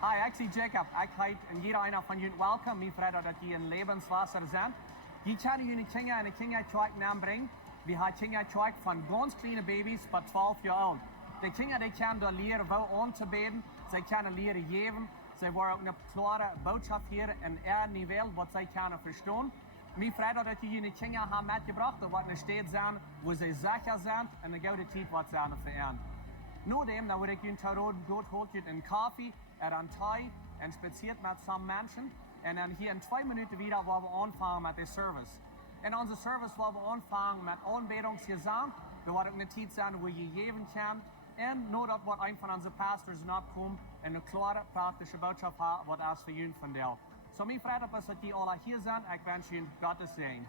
Hi, ik zie Jacob. Ik heet en iedereen van jullie welkom. Ik vrees dat jullie in Lebenswasser zijn. Je kan jullie kinderen en de kindertjeuk nambrengen. We hebben kindertjeuk van ganz kleine baby's tot 12 jaar oud. De kinderen die kunnen daar leren wel aan te beden. Ze kunnen leren geven. Ze worden ook een klare boodschap hier in haar niveau wat zij kunnen verstaan. Ik vrees dat jullie kinderen hebben metgebracht. Dat wordt een stad zijn waar ze zeker zijn en de goede tijd wat zijn vereerd. Nadem, dan word ik jullie terug goed holt je een koffie, een thee en spaziert met some mensen. En dan hier in 2 minuten wieder, waar we aanvangen met de service. In onze service, waar we aanvangen met aanbedingsgezang, dan wordt ook een tijd zijn waar je geven kan. En nadat wordt een van onze pastors opkomt en een klare praktische boodschap heeft, wat als voor jullie vandaag. Zo, mijn vrienden, dat jullie alle hier zijn. Ik wens jullie Gottes zegen.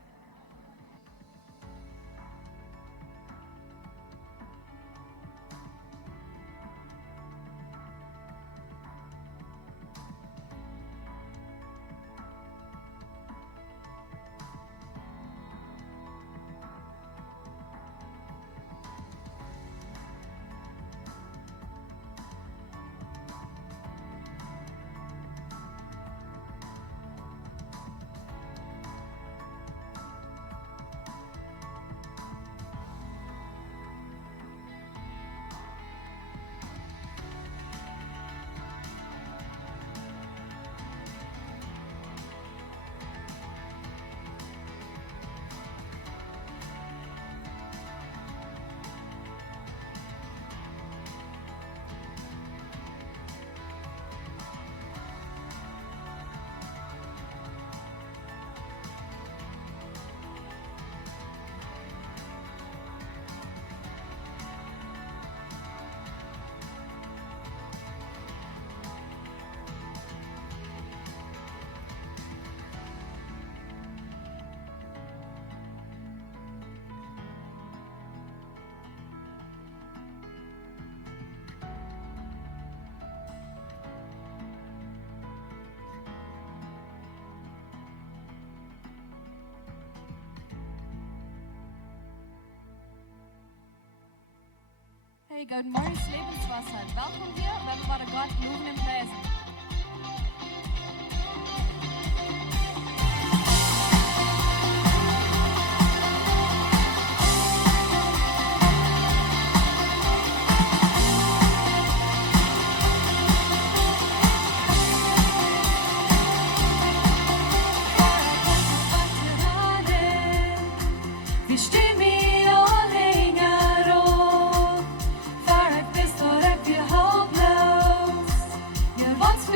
Hey, good morning, Lebenswasser. Welkom hier, wenn wir Gott loben und preisen. What's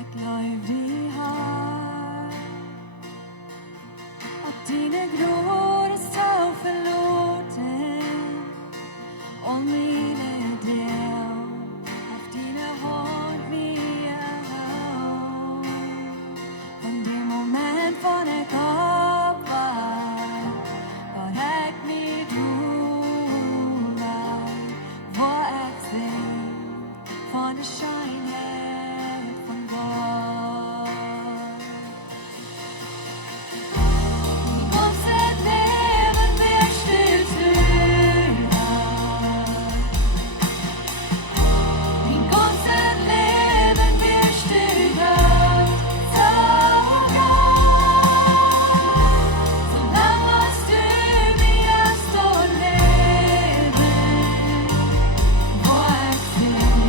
Ik leef die haar. Op die grote touw verloten. Om mijn deel. Auf die hand weer hou. Van die moment van ik op was. Wat ik niet doe. Waar ik zing. Van de schijnheid van God. Mijn ganze leven weer stil te gaan. Mijn ganze leven weer stil gaan. Zolang als du mir erst dort leben. Wo ich sing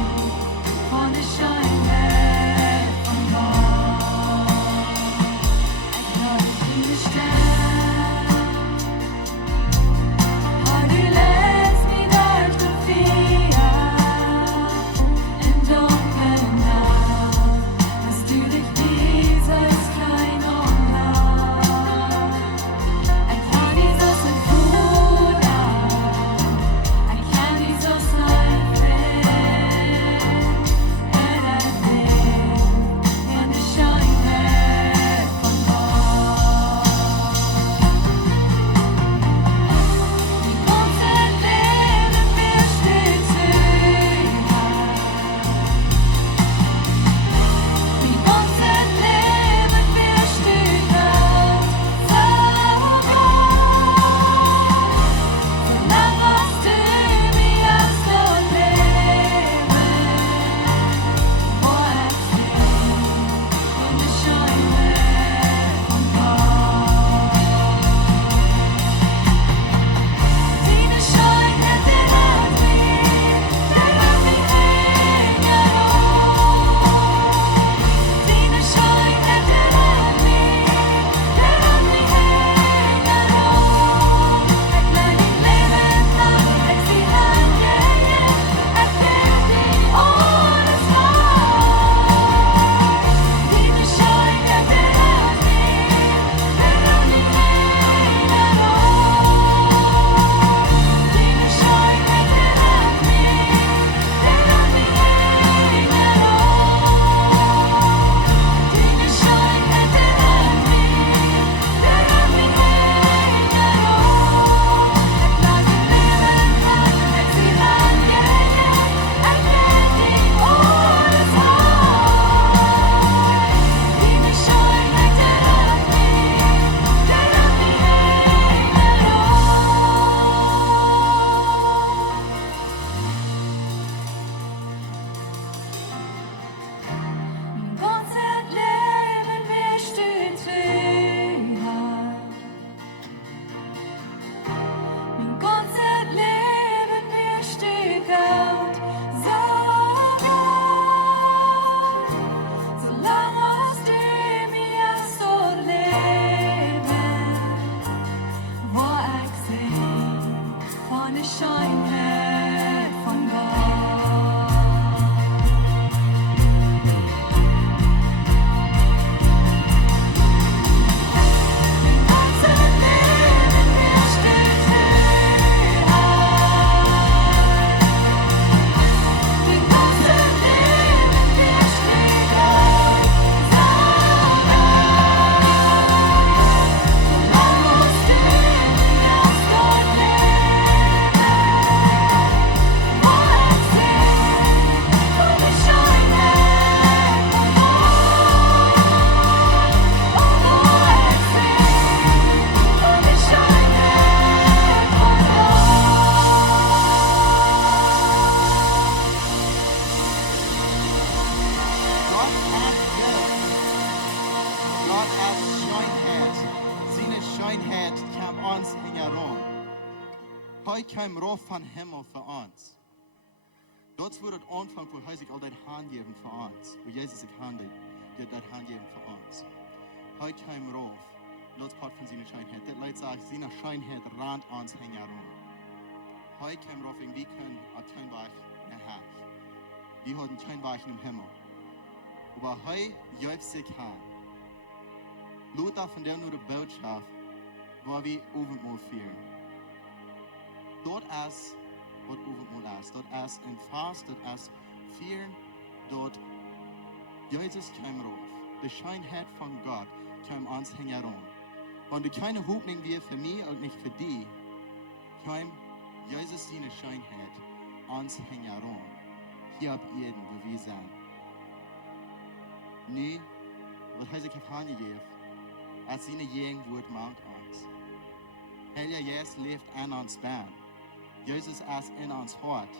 von der Scheinwelt von Gott. Ich glaube, viele Sterne. Har du läst mig där på fria en dunkel natt, dass du dich dieses klein und laut. Ich kann dieses in Fuda, ich kann dieses Leiden, en ik leef in de schijnwelt van God. Mijn ganze leven weer stil te gaan. Mijn ganze leven weer stil gaan. Zolang als du mir erst dort leben. Wo ich sing von der Scheinwelt von Gott. Dine Scheinheit, der hat mich hängen auf. Dine Scheinheit, der hat mich hängen auf. Ich leid im Leben lang, ich sie hängen, ich kenn die alles auf. Dine Scheinheit, der hat mich hängen auf. Dine Scheinheit, der hat mich Mein ganzes Leben wir stehen zu haben. Mein ganzes Leben wir stehen out. Solange als du mir erst dort leben. Wo ich sing von der Scheinwelt von Gott. Gott hat Scheinheit. Seine Scheinheit kam uns herum. Heute kam Ruf von Himmel für uns. Dort wurde der Anfang, wo Jesus all dein Hand geben für uns. Wo Jesus sich handelt, der das Hand geben für uns. Heute kam Ruf. Dort Gott von seiner Scheinheit. Das Leute sagen, seine Scheinheit rannt uns herum. Heute kam Ruf, wir können ein Scheinweich nach Hause. Wir haben Scheinweichen im Himmel. Aber heu jäuft sich an. Lothar von der nur die Botschaft, wo wir Abendmahl feiern. Dort ist, was Abendmahl ist. Dort ist ein Fast, dort ist Feiern, dort Jesus kam rauf. Die Schönheit von Gott kam uns heran. Und die keine Hoffnung wir für mich und nicht für die, kam Jesus seine Schönheit uns heran. Hier auf Erden, wo wir sind. Nu, wat hij zich heeft aangegeven, als zijn jeng wordt maakt ons. Heilige Jezus leeft in ons baan. Jezus is in ons hart.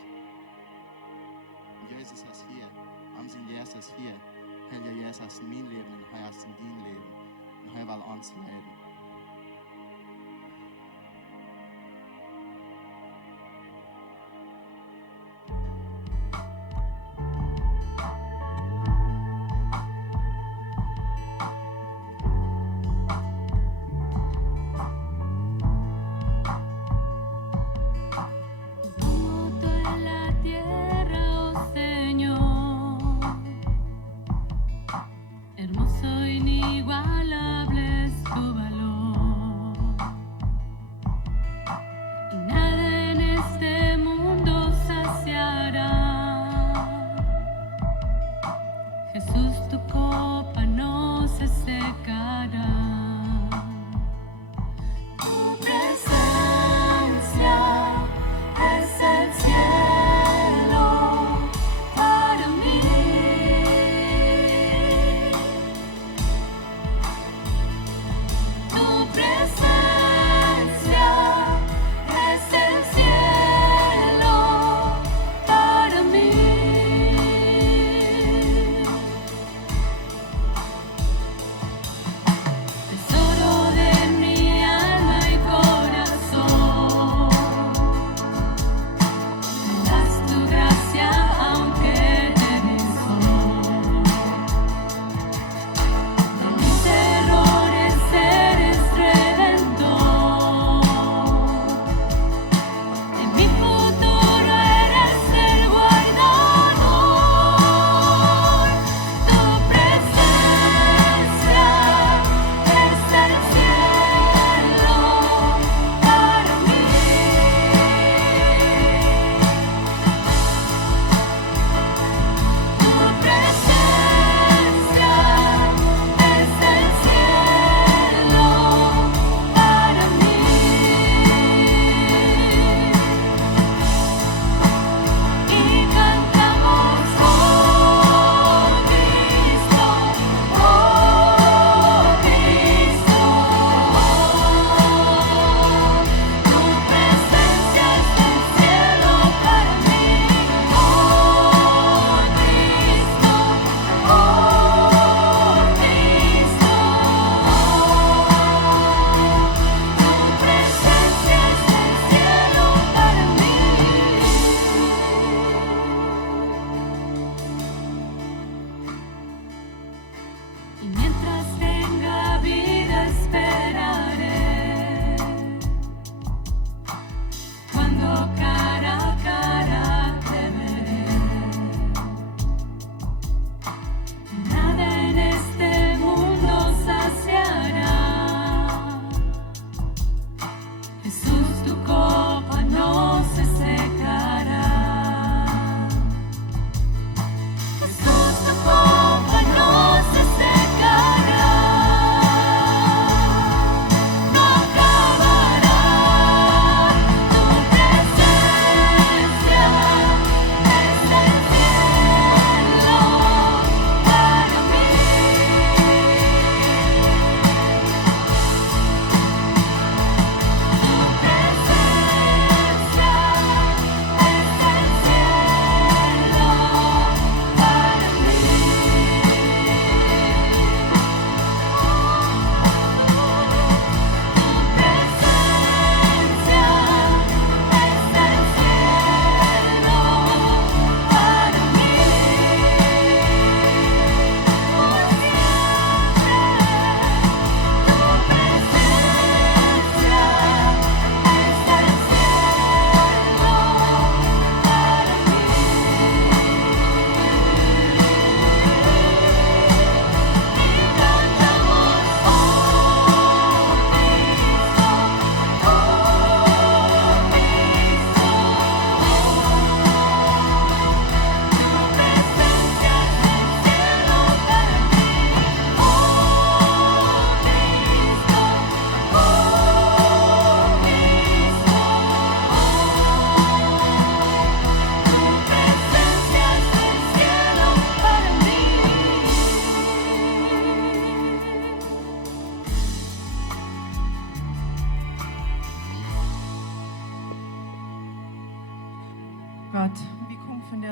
Jezus is hier. Onze Jezus is hier. Heilige Jezus is in mijn leven en hij is in dien leven. En hij wil ons leiden. Toda la tierra, oh Señor, hermoso, inigualable es tu valor, y nada en este mundo saciará. Jesús, tu copa no se secará. Tu presencia es el cielo para mí. Tu presencia es el cielo para mí.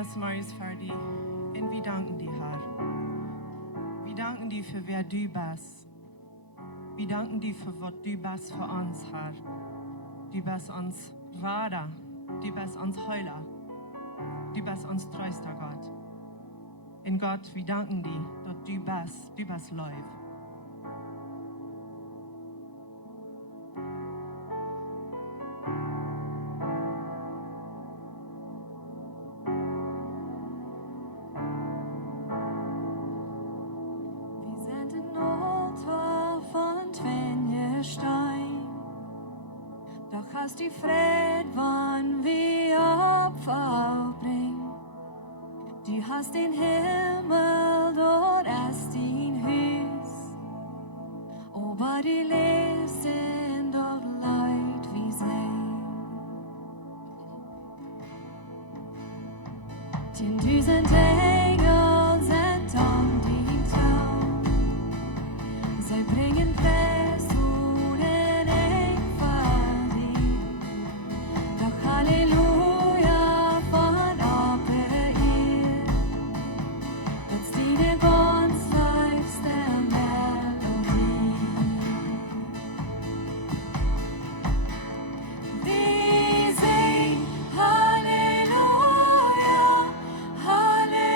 erstmals für die und wir danken dir, Herr. Wir danken dir für wer du bist. Wir danken dir für was du bist für uns, Herr. Du bist uns Vater, du bist uns Heiler, du bist uns treuster Gott. Und Gott, wir danken dir, dass du bist live. Wir sind in Not von Stein, doch hast die Fried, wann wir Opfer bringen. Du hast den Himmel, dort ist dein Haus. Aber die lebst sind doch Leid wie sie. Denn du sind Engel, sind um den Traum. Sie bringen Fest und den Eng verdient. Doch Halleluja von Opfer ihr. That's die ganz liebste Melodie. Wir singen Halleluja, Halleluja.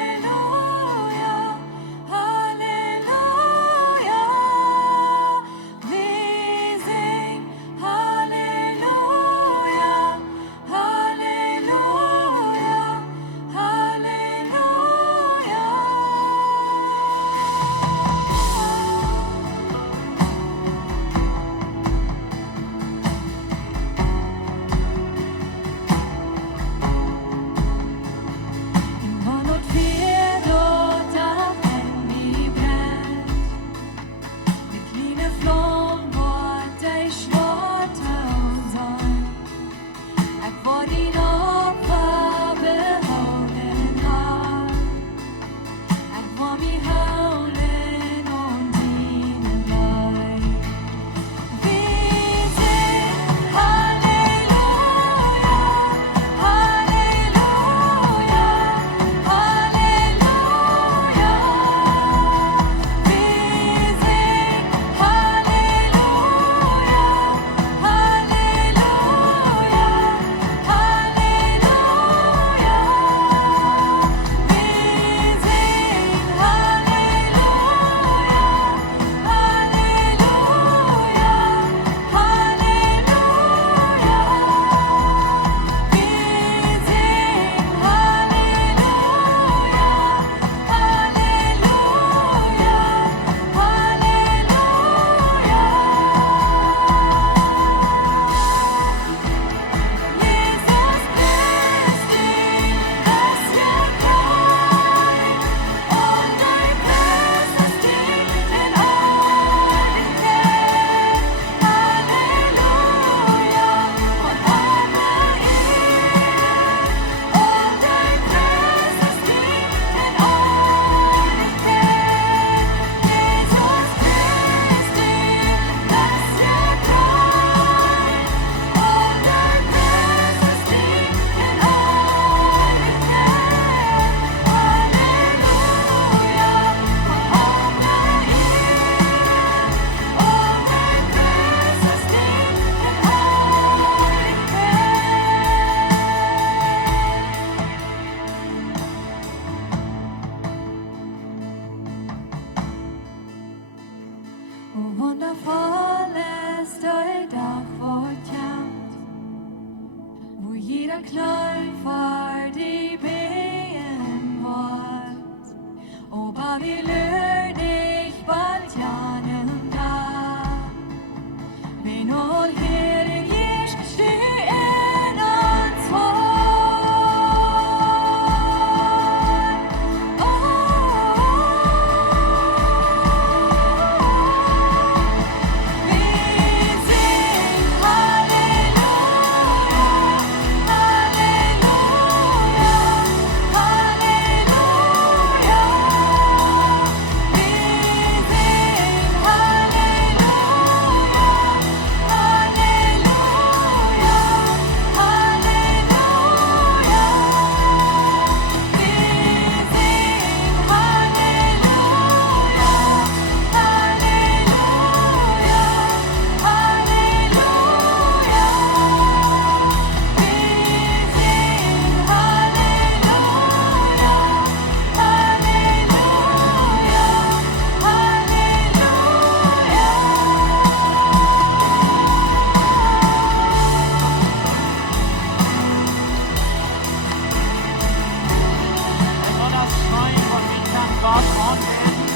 Gott anbeten?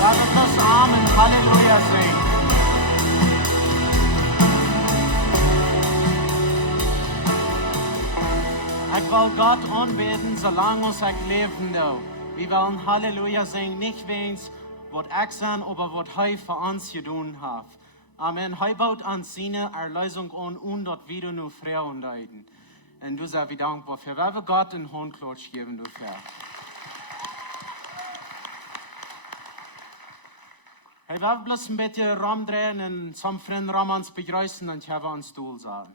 Laat ons das Amen, Halleluja singen. Ich will Gott anbeten, solange uns ich leben darf. Wir wollen Halleluja singen, nicht wens, was ich sein, aber was er für uns getan hat. Amen. Er baut an seine Erlösung an und dort wieder nur Frauen leiden. Und du sei wie dankbar für, weil wir Gott einen Handklatsch geben dafür. Ich will bloß ein bisschen rumdrehen und zum Freund uns begrüßen und ich habe einen Stuhl sagen.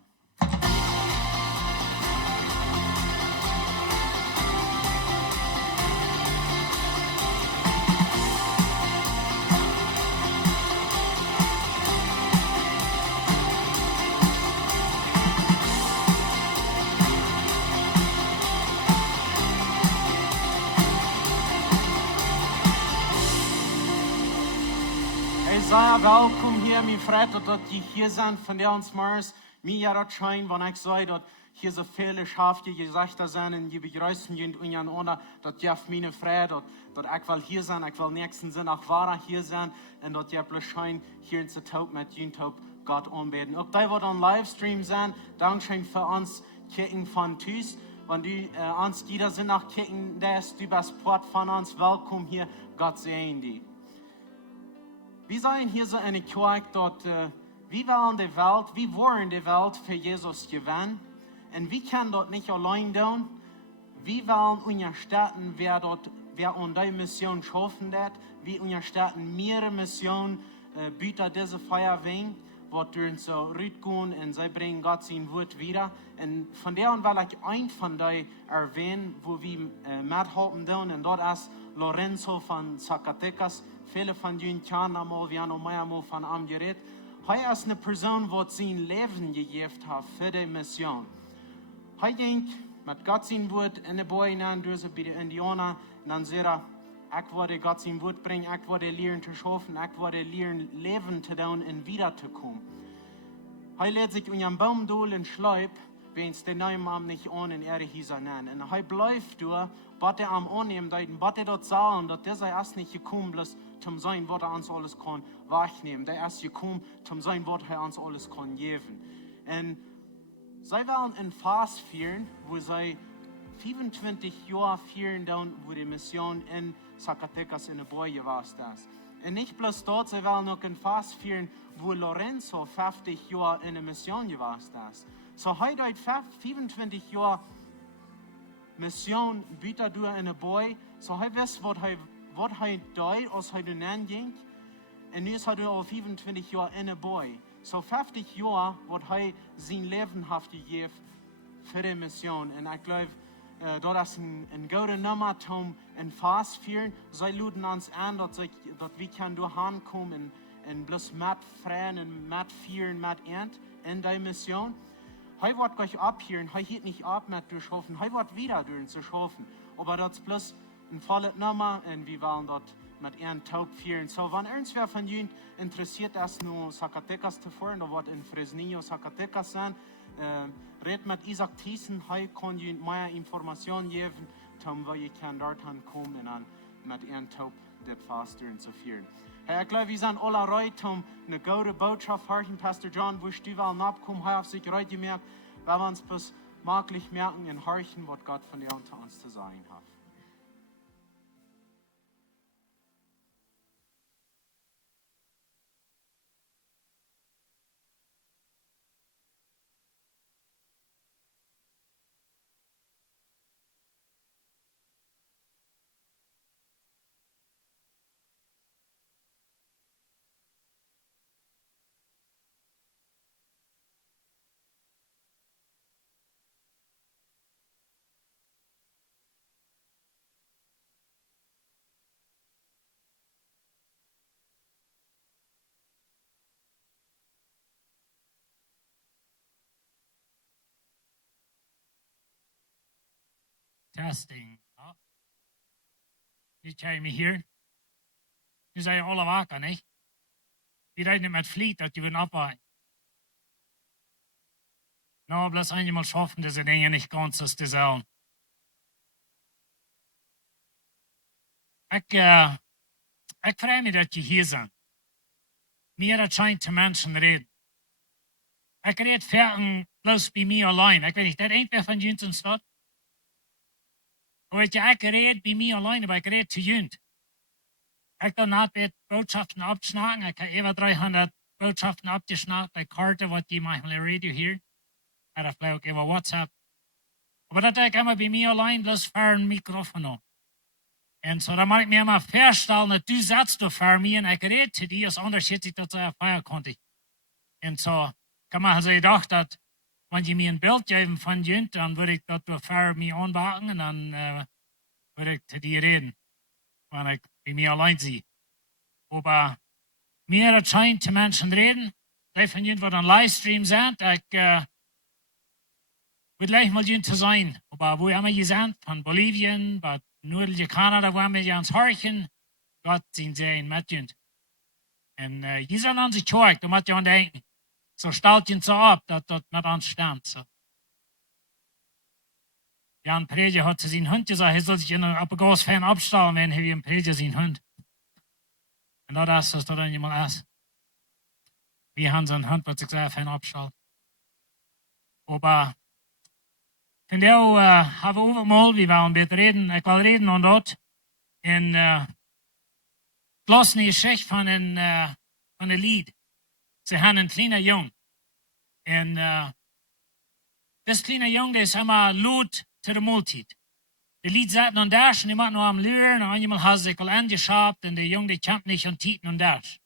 Sei welkom hier, mijn vrienden, dat die hier zijn van ons Mars. Mir ja dat schijn, wanneer ik zei dat hier so viele Schafe Gesichter sind und die begrüßen und untereinander, dat je meine Freude, dat ich will hier sein, ich will nächsten Sinn auch wahrer hier sein und dat je bloß schein hier in der Taub mit Jüntaub Gott anbeten. Auch die, die on Livestream sind, Dankeschön für uns Kirchen von Tüß. Wenn du uns jeder sind nach Kirchen, der ist du bist Port von uns, willkommen hier, Gott sehen die. Wir sind hier so eine Kirche, dort, wir wollen die Welt, wir wollen die Welt für Jesus gewinnen. Und wir können dort nicht allein tun. Wir wollen unterstützen, wer an der Mission schaffen wird. Wir unterstützen mehrere Missionen, bieten diese Feuerwehr, wo durch so rütgehen und sie bringen Gott sein Wort wieder. Und von der an will ich ein von denen erwähnen, wo wir mithelfen tun. Und dort ist Lorenzo von Zacatecas. Viele von ihnen kennen einmal, wir haben auch mehrmals von ihm geredet. Er ist eine Person, die sein Leben gegeben hat für die Mission. Er ging mit Gott sein Wort in die Boy hinein, durch bei den Indianern, und dann sagt er, ich werde Gott sein Wort bringen, ich werde lernen zu schaffen, ich werde lernen, Leben zu tun und wiederzukommen. Er lädt sich in einen Baum durch und schleibt, wenn es den neuen Mann nicht an in Erde hießer nennen. Und er bleibt durch, was er am Annehmen deuten, was er dort sagen, dass der sei erst nicht gekommen, bloß zum sein, was er uns alles kann wahrnehmen. Der erst gekommen, zum sein, was er uns alles kann geben. Und sie wollen in Fast führen, wo sie 25 Jahre führen, wo die Mission in Zacatecas in der Boye war. Und nicht bloß dort, sie wollen noch in Fast führen, wo Lorenzo 50 Jahre in der Mission war. So heute hat 25 Jahre Mission bietet du in der Boy, so er weiß, was er dort aus heute ging. Und nu ist er auf 25 Jahre in der Boy. So 50 Jahre, was er sein Leben hat gegeben für die Mission. Und ich glaube, dort ist ein guter Nummer, um in Fast führen. Sie luden uns an, dass wir durchkommen können und bloß mit freien und mit führen, mit ernten in der Mission. Er wird euch abhören, er geht nicht ab mit durchschaffen, er wird wieder durchschaffen. Aber das ist bloß ein volles Nummer und wir wollen dort mit ihren Taub führen. So, wenn irgendwer von Ihnen interessiert ist, nur Zacatecas zu fahren, oder was in Fresnillo, Zacatecas sind, red mit Isaac Thiessen, er kann Ihnen mehr Informationen geben, weil ihr dort kommen und dann mit ihren Taub das Fast durchzuführen. Ich glaube, wir sind alle bereit, um eine gute Botschaft hören. Pastor John, wo du wollen abkommen, hat auf sich bereit gemerkt, weil wir uns bis möglich merken und hören, was Gott von dir unter uns zu sagen hat. Testing. Oh. You can me hear? You say alle wakker, niet? Die rijden met vliet dat je weer afwaaien. Nou, bloß einmal schaffen diese Dinge nicht ganz aus der Sauen. Ik freue mich, dat je hier bent. Meer schijnt te mensen reden. Ik red verten bloos bij mij alleen. Ik weet niet, dat ain't meer van jullie staat. Weet je, ik red bij mij alleen, maar ik red te jullie. Ik dan net met boodschappen opsnaken. Ik heb even 300 boodschappen opgesnakt bij kaarten, wat je mag wel radio hier. En dat vielleicht ook even WhatsApp. Maar dat ik immer bij mij alleen bloos voor een microfoon op. En zo dan mag ik me immer voorstellen dat du zat door voor mij en ik red te die, als anders zit ik dat ze feiern konnte. En zo kan man also gedacht, dat wenn je mir ein Bild geben von Jünt, dann würde ich das für mich anbauen und dann würde ich zu dir reden, wenn ich bei mir allein sehe. Aber mir scheint zu Menschen reden, die von Jünt, die an Livestream sind, ich würde gleich mal Jünt zu sein. Aber wo immer ihr sind, von Bolivien, bei nördliche Kanada, wo immer ihr ans Horchen, Gott sind sie mit Jünt. Und ihr sind an sich Zeug, du musst ja an denken. So stelt je zo op dat dat niet aanstaat. So. Jan Prediger had zu zijn hond gezegd, hij soll sich in een Goos fan opstellen, en hij een Prediger zijn hond. En dat is wat dan iemand is. Wir haben so einen Hund, was sich sehr fan opstellen. Aber von der haben wir mal, wir wollen mit reden, ich will reden und dort. En bloß eine Geschichte von een Lied. Ze hadden een kleine jong. En das kleine jong, der ist immer laut zu der Multit. Die Lied zaten und dash, und die macht nur am Lüren, und einmal hat sich al angeschabt, und der jong, der kämpft nicht und tieten und dash.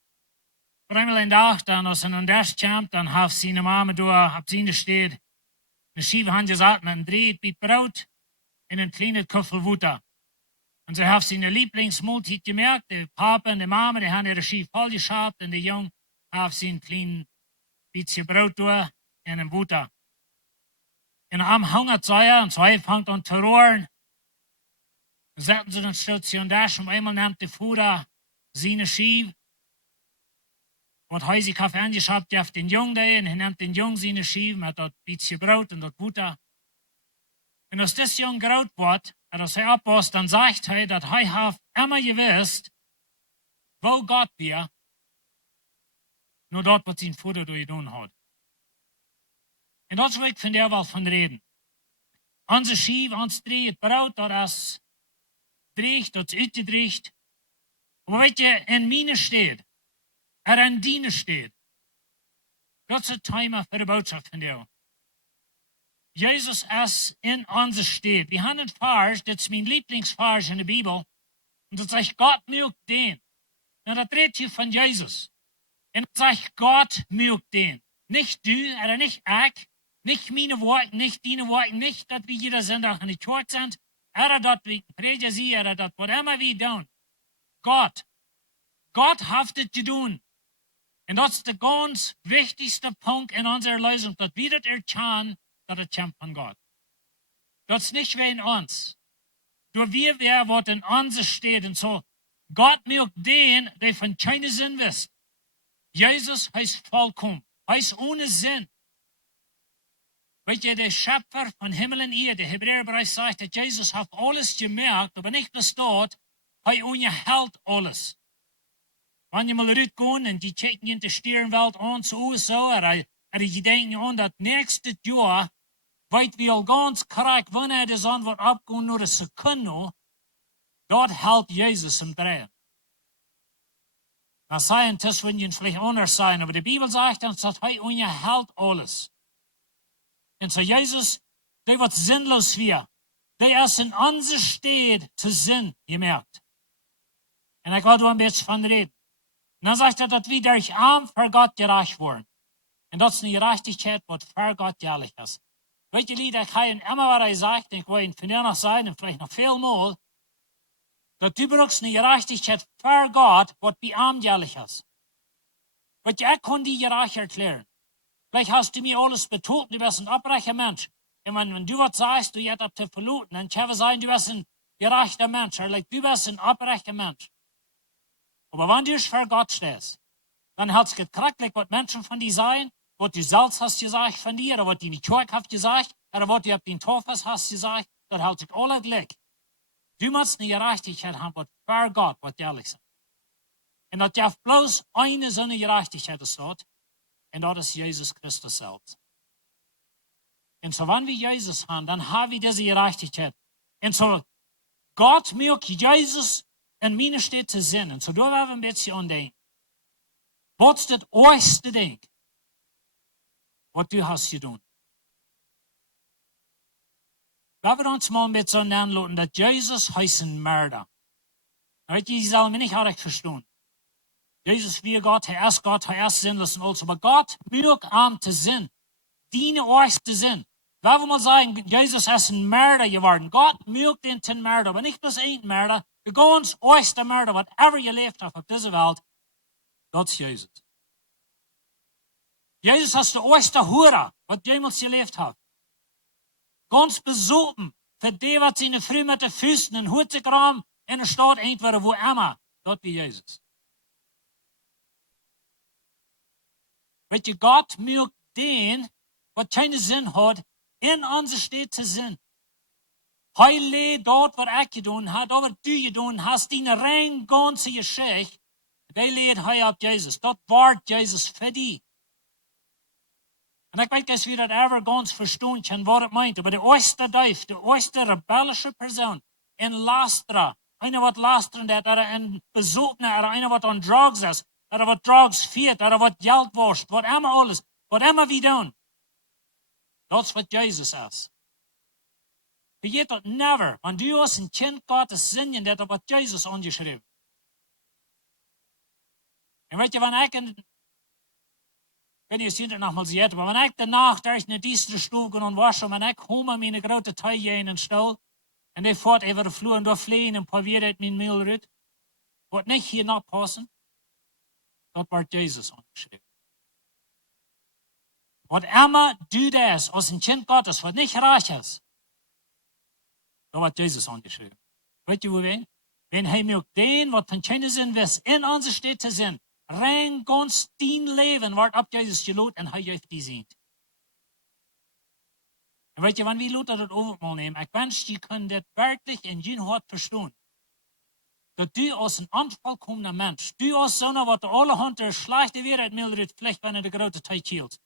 Aber einmal in der Nacht, dann, als er und dash kämpft, dann hat seine Mama durch, ab sie steht, eine Schiebe hat gesagt, man dreht mit Brot in ein kleines Köffel Wutter. Und sie hat seine Lieblingsmultit gemerkt, der Papa und die Mama, die haben ihre Schiebe voll geschabt, und der Jung, have zijn klein beetje brood door en een boter. En am hangert zij en zij vangt aan te roeren. Dan zetten ze een station daar, en eenmaal neemt de voeder zijn schief. Want hij zich heeft aangeschaft, heeft den jong daar, en hij neemt den jong zijn schief met dat beetje brood en dat boter. En als dit jong groot wordt, en als hij oppast, dan zegt hij dat hij heeft immer gewusst, wo Gott weer, nur dort, was sein Vater gedaan hat. En dat wil ik van der wel van reden. Onze schief, ons drie, het brood, dat is dreigt, dat is uitgedreigd. Maar weet je, in mijn steed, in diene steed, dat is het thema voor de boodschap van jou. Jezus is in onze steed. We hebben een vers, dat is mijn lievelingsvers in de Bijbel. En dat zegt, God mögt den. En dat redt je van Jezus. En dan zegt Gott mögt den. Nicht du, oder nicht ich, nicht meine Worte, nicht deine Worte, nicht, dass wir jeder Sonntag in die Kirche sind, oder dass wir predigen sie, oder dass whatever wir tun. Gott. Gott hat es getan. Und das ist der ganz wichtigste Punkt in unserer Lösung, dass wir das erkennen, dass es kommt von Gott. Das ist nicht wie in uns. Nur wir, was in uns steht und so. Gott mögt den, der von keinem Sinn wisst. Jesus heißt vollkommen, heißt ohne Sinn. Weet je, der Schöpfer von Himmel und Erde, der Hebräerbereich sagt, dass Jesus hat alles gemerkt, aber nicht das dort, er unterhält alles. Wenn je mal rausgehen und die checken in der Stirnwelt an, so, oder die denken an, das nächste Jahr, weit wir ganz korrekt, wann das an wird abgehen, nur eine Sekunde, dort hält Jesus im Drehen. Na, Scientists würden ihn vielleicht anders sein, aber die Bibel sagt uns, dass er unterhält alles. Und so Jesus, der wird sinnlos wir. Der ist in unser Steht zu Sinn gemerkt. Und ich will ein bisschen von reden. Und dann sagt dass wir durch arm für Gott gerecht wurden. Und das ist eine Gerechtigkeit, was für Gott jährlich ist. Weet je, Lied, ich habe ihn immer, was sagt, ich will ihn von dir noch sagen, und vielleicht noch viel mal, dass du brauchst eine Gerechtigkeit für Gott, was bei ihm jährlich ist. Weil ich kann die gerecht erklären. Vielleicht hast du mir alles betont, du bist ein abbrecher Mensch. Und wenn du was sagst, du jetzt ab zu verluten, dann kann ich sagen, du bist ein gerechter Mensch. Oder du bist ein abbrecher Mensch. Aber wenn du für Gott stehst, dann hältst du gekriegt, was Menschen von dir sagen, was du selbst hast gesagt von dir, oder was die in die Kirche hast gesagt, oder was du auf den Tofers hast gesagt, das hält sich alle gleich. Du musst eine Gerechtigkeit haben, was für Gott, was ehrlich ist. Und das darf bloß eine so eine Gerechtigkeit ist dort, und das ist Jesus Christus selbst. Und so, wenn wir Jesus haben, dann haben wir diese Gerechtigkeit. Und so, Gott mögt Jesus in meine Städte sehen. Und so, da werden wir ein bisschen andenken. Was ist das erste Ding, was du hast getan? Wir werden uns mal mit so nennen lassen, dass Jesus heißt ein Mörder. Weißt du, die sollen mich nicht recht verstehen. Jesus wie Gott, er ist sinnlos und alles. Aber Gott mögt am zu sehen. Deine erste Sinn. Wir wollen mal sagen, Jesus ist ein Mörder geworden. Gott mögt den zum Mörder, aber nicht bloß ein Mörder. Der ganz erste Mörder, whatever ihr lebt habt auf dieser Welt, das ist Jesus. Jesus ist der erste Hurer, was jemals gelebt hat. Ganz besopen, für die, was seine Früh mit den Füßen in Hut gegraben, in der Stadt entweder wo immer, dort wie Jesus. Weet je, Gott mögt den, was keinen Sinn hat, in onze Stadt zu sehen. Hij leed dort, was ich getan hat, was du getan hast, die rein ganze Geschichte, die leed hij auf Jesus. Das war Jesus für dich. Und ich weiß, dass wir das ever ganz verstehen können, was es meint. Aber der erste Dief, die erste rebellische Person in Lastra, einer, was lastern hat, oder ein Besuchner, oder einer, was an Drugs ist, oder was Drugs führt, oder was Geld wascht, was immer alles, was immer wir tun. Das ist, was Jesus ist. Vergeet dat never, want du als een kind Gottes zin je dat wat Jesus angeschreven. En weet je, wanneer ik, wenn ihr es hinterher nochmal seht, aber wenn ich danach durch eine düstere Stube und wasche, und wenn ich komme meine große Teile in den Stall, und ich fahrt über den Flur und da fliehen und probiert mein Mehl rüt, wird nicht hier nachpassen, das wird Jesus angeschrieben. Was immer du das als ein Kind Gottes, was nicht reich ist, da wird Jesus angeschrieben. Weißt du, wohin? Wenn er mir den, was von keinen Sinn ist, in unsere Städte sind, rein ganz dein Leben wird ab Jesus gelohnt und er gibt die sieht. Und weißt du, wenn wir Luther das Overmal nehmen, ich wünsche, die können das wirklich in ihrem Hort verstehen. Dass du als ein unvollkommener Mensch, du als so einer, was alle Hunter schlechte Wert mildert, vielleicht wenn er die große Zeit hielt.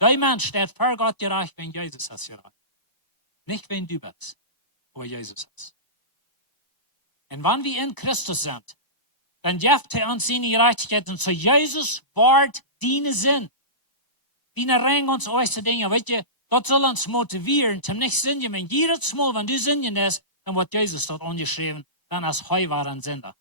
Der Mensch, der vor Gott gereicht, wenn Jesus es gereicht. Nicht wenn du bist, aber Jesus ist. Und wenn wir in Christus sind, dann dürft er uns seine Gerechtigkeit und so Jesus ward deine Sinn. Deine rein ganz äußere Dinge. Weißt du, das soll uns motivieren, zum nicht singen. Wenn jedes Mal, wenn du singen ist, dann wird Jesus dort angeschrieben, dann als Heu war ein Sünder.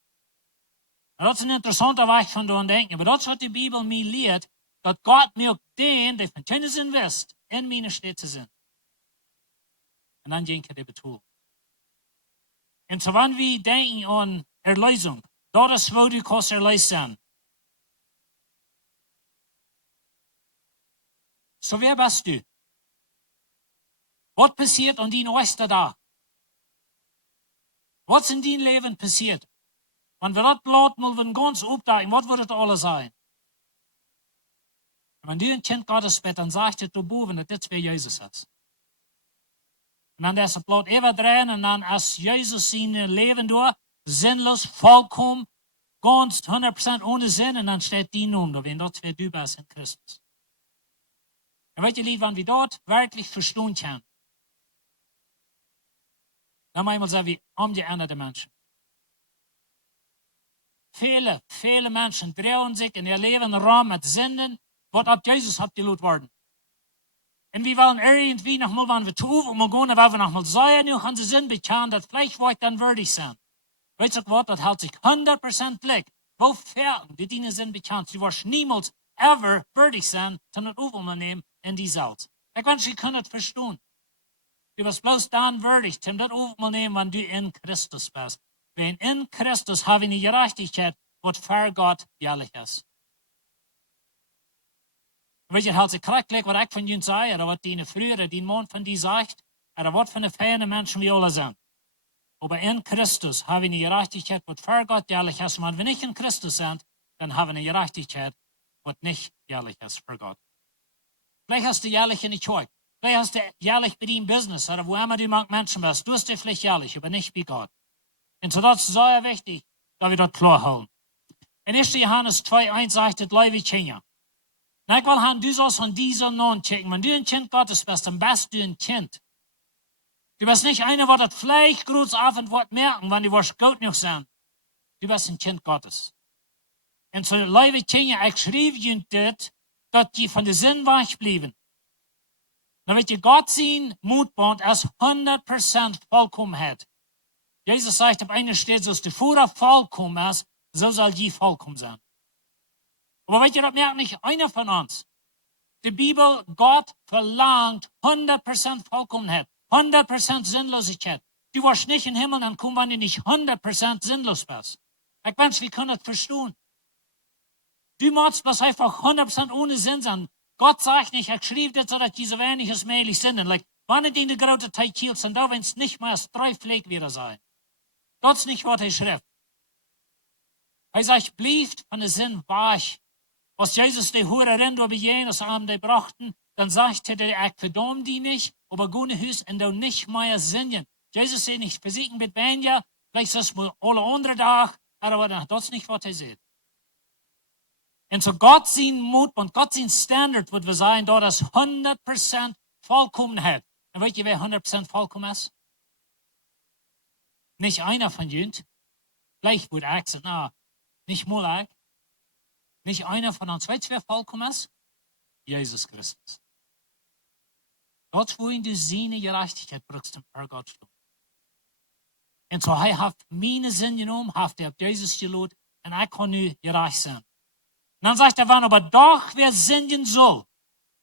Und das ist ein interessanter Weg von da denken. Aber das, was die Bibel mir lehrt, dass Gott mir den, der von keinen Sinn wisst, in meine Städte sind. Und dann denke ich die Betul. Und so wenn wir denken an Erlösung, das ist, wo du kannst erlöst sein. So wer bist du? Was passiert an deinem ersten Tag? Was in deinem Leben passiert? Wenn wir das Blatt mal ganz aufdecken, was wird das alles sein? Und wenn du ein Kind Gottes bist, dann sagt er zu boven, dass das wer Jesus ist. Und dann ist das Blatt überdrehen und dann ist Jesus sein Leben durch, sinnlos, vollkommen, ganz 100% ohne Sinn, und dann steht die Nummer da, wenn das wer du bist in Christus. Und weißt du, Lied, wenn wir dort wirklich verstehen können, dann manchmal sagen wir, umgeänderte Menschen. Viele Menschen drehen sich in ihr Leben rum mit Sünden, was ab Jesus hat gelohnt worden. Und wir wollen irgendwie nochmal, wenn wir tun, und wir gehen, weil wir nochmal sagen, nu haben sie Sinn bekannt, dass vielleicht wollt dann würdig sein. Weißt du was, das hält sich 100% Blick. Wo fährten die Dinge sind bekannt? Du wirst niemals ever würdig sein, zum das Übernehmen in die Salz. Ich wünsche, Sie können das verstehen. Du wirst bloß dann würdig, zum das Übernehmen, wenn du in Christus bist. Wenn in Christus habe ich eine Gerechtigkeit, was für Gott ehrlich ist. Weet je, als ik krijg wat ik van jullie zei, oder was die früher, die Mann von die sagt, oder was für eine feine Menschen wir alle sind. Aber in Christus haben wir eine Gerechtigkeit, was für Gott ehrlich ist. Und wenn wir nicht in Christus sind, dann haben wir eine Gerechtigkeit, was nicht ehrlich ist für Gott. Vielleicht hast du ehrlich in die Kirche. Vielleicht hast du ehrlich bei deinem Business, oder wo immer du mag Menschen bist. Du bist dir vielleicht ehrlich, aber nicht wie Gott. Und so das ist sehr wichtig, dass wir das klar halten. In 1. Johannes 2,1 sagt es, liebe Kinder. Und ich will haben, du sollst von dieser non checken. Wenn du ein Kind Gottes bist, dann bist du ein Kind. Du bist nicht einer, der das vielleicht groß auf und wird merken, wenn die was gut noch sind. Du bist ein Kind Gottes. Und so, liebe Kinder, ich schrieb ihnen das, dass die von der Sinn wegbleiben. Dann wird ihr Gott sehen, Mutband als 100% Vollkommenheit. Jesus sagt auf einer Stelle, dass der Führer vollkommen ist, so soll die vollkommen sein. Aber weißt ihr, das merkt nicht einer von uns. Die Bibel, Gott verlangt 100% Vollkommenheit, 100% Sinnlosigkeit. Du wirst nicht in den Himmel ankommen, wenn du nicht 100% sinnlos bist. Ich wünsche, wir können das verstehen. Du musst was einfach 100% ohne Sinn sein. Gott sagt nicht, ich schrieb das, dass diese weniges möglich sind. Like, wenn es in der großen Teil hielt, dann darf es nicht mehr als 3 Pfleg wieder sein. Das ist nicht, was er schreibt. Er sagt, bleibt von der Sinn weich. Was Jesus die Hörerin durch jenes Abend brachten, dann sagte er, ich verdamme die nicht, aber gute Hüs und du nicht mehr singen. Jesus sagt nicht, versiegen mit weniger, vielleicht ist es wohl alle andere Tag, aber das ist nicht, was er sagt. Und so Gott sein Mut und Gott sein Standard, wird wir sagen, dort ist 100% Vollkommenheit. Und weißt ihr, wer 100% vollkommen ist? Nicht einer von uns. Vielleicht würde ich sagen, na, nicht mal ich. Nicht einer von uns. Weißt du, wer vollkommen ist? Jesus Christus. Dort, wo du seine Gerechtigkeit brauchst, per Gott stehen. Und so, er hat meine Sinn genommen, hat er Jesus gelohnt, und ich kann nu gerecht sein. Und dann sagt er, wenn aber doch wer singen soll,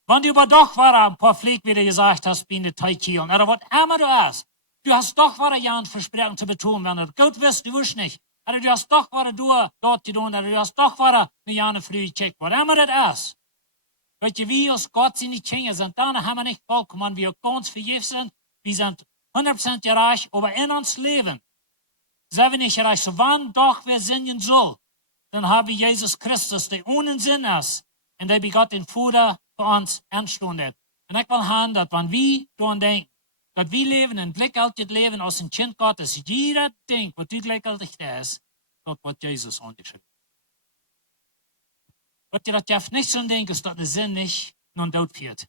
wenn du aber doch war ein paar Pfleg, wie du gesagt hast, bei den Teichielen, oder was immer du hast, du hast doch war ja ein Versprechen zu betonen, wenn du gut wirst, du wirst nicht. Oder du hast doch war du dort getan, oder du hast doch war eine Jahre früh gecheckt, was immer das ist. Weißt du, wie uns Gott seine Kinder sind, dann haben wir nicht vollkommen, wir ganz vergeben sind, wir sind 100% gerecht, aber in uns leben, sind wir nicht gerecht. So wann doch wer singen soll, dann haben wir Jesus Christus, der ohne Sinn ist, und der bei Gott den Vater für uns entstanden hat. Und ich will haben, dass wenn wir daran denken, dass wir leben, ein gleichgültiges Leben aus dem Kind Gottes, jeder denkt, was du gleichgültig ist, dort wird Jesus angeschrieben. Was ihr das darf nicht so denken, ist, dass der Sinn nicht nun dort führt.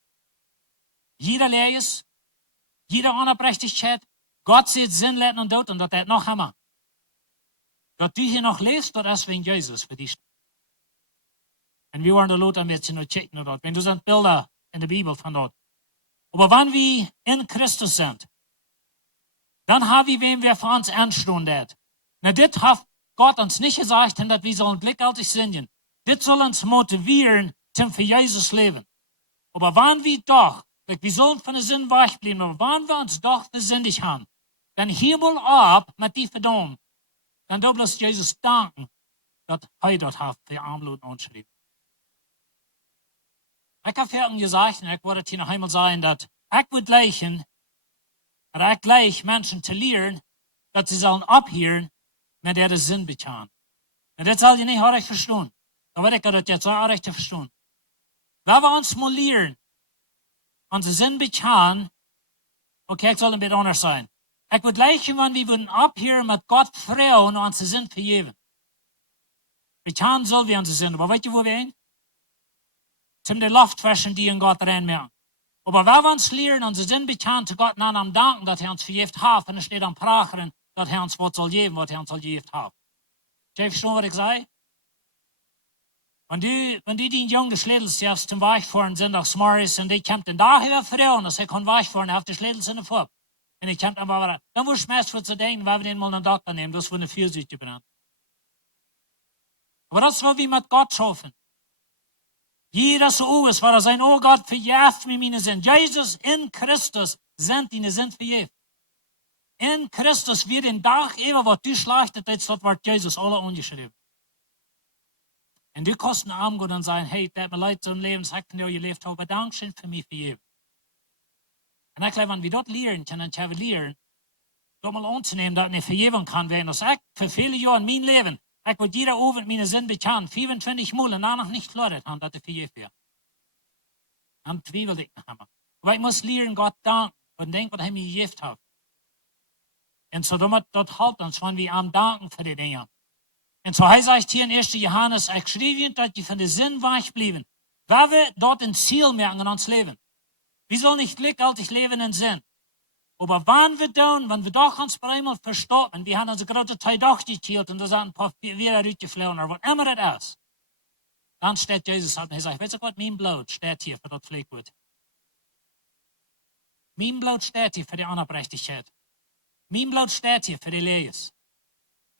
Jeder leer ist, jeder Unabhängigkeit, Gott sieht Sinn leiten und dort, und das noch hammer. Dass du hier noch lebst, das ist wegen Jesus für dich. Und wir wollen da Lot ein bisschen noch checken dort. Wenn du sind Bilder in der Bibel von dort. Aber wenn wir in Christus sind, dann haben wir, wem wir für uns anstehen. Na, das hat Gott uns nicht gesagt, dass wir sollen gleichgültig singen. Das soll uns motivieren, zum für Jesus leben. Aber wenn wir doch, wir sollen von der Sinn wegbleiben, aber wenn wir uns doch versündigt haben, dann hebel ab mit die Verdammt. Dann da bloß Jesus danken, dass er dort hat für Armut anschreiben. Ich habe vorhin gesagt, und ich wollte hier noch einmal sagen, dass ich würde gleichen, oder ich gleich Menschen zu lehren, dass sie sollen abhören, wenn der das Sinn betan. Und das soll ihr nicht auch recht verstehen. Aber ich kann das jetzt auch recht verstehen. Wenn wir uns mal lehren, unsere Sinn betan, okay, ich soll ein bisschen anders sein. Ich würde gleichen, wenn wir würden abhören mit Gott Frauen und unsere Sinn vergeben. Betan soll wir unsere Sinn, aber weißt du, wo wir hin? Zum der Luft waschen, die in Gott reinmerken. Aber wenn wir uns lehren, unsere Sinn betan zu Gott und am danken, dass er uns vergeben hat, und es steht am Prachen, dass er uns was soll geben, was er uns soll geben hat. Verstehst du schon, was ich sage? Wenn du den jungen Schlädels jetzt zum Weichfahren sind, nach Smarris, und die kommt dann daher Frauen, dass er kann Weichfahren, auf die Schlädels in der Farbe. Und ich kommt aber wieder, dann wo schmerzt für zu denken, weil wir den mal einen Doktor nehmen, das wird eine Fürsorge benannt. Aber das war wie mit Gott schaffen. Jeder so ist, war sein, oh Gott, verjährt mir meine Sinn. Jesus in Christus sind die Sinn verjährt. In Christus wird den Tag eben, was du schlechtet, jetzt dort wird Jesus alle ungeschrieben. Und du kannst einen Arm gehen und sagen, hey, das hat mir leid, so ein Lebensack, von dem ihr gelebt habt, aber Dankeschön für mich verjährt. Und ich glaube, wenn wir dort lernen können, dann lernen, dort mal anzunehmen, dass eine Vergebung kann werden. Das ich für viele Jahre in meinem Leben, ich würde jeder Abend meine Sinn bekannt, 24 Mal und danach nicht klar haben, dass er vergeben wird. Am Zweifel nicht haben. Aber ich muss lernen, Gott danken und denken, was er mir gegeben hat. Und so damit dort halt uns, wenn wir am danken für die Dinge. Und so heißt es hier in 1. Johannes, ich schrieb, dass die von der Sinn weich blieben, weil wir dort ein Ziel merken in uns Leben. Wir sollen nicht gleichgültig leben in Sinn. Aber wann wir tun, wenn wir doch uns einmal verstoppen, wir haben uns gerade Teil doch gekillt und da sind ein paar wieder rausgeflogen, oder was immer das ist, dann steht Jesus auf und er sagt, weißt du was, mein Blut steht hier für das Fleckgut. Mein Blut steht hier für die Unabhängigkeit. Mein Blut steht hier für die Lehres.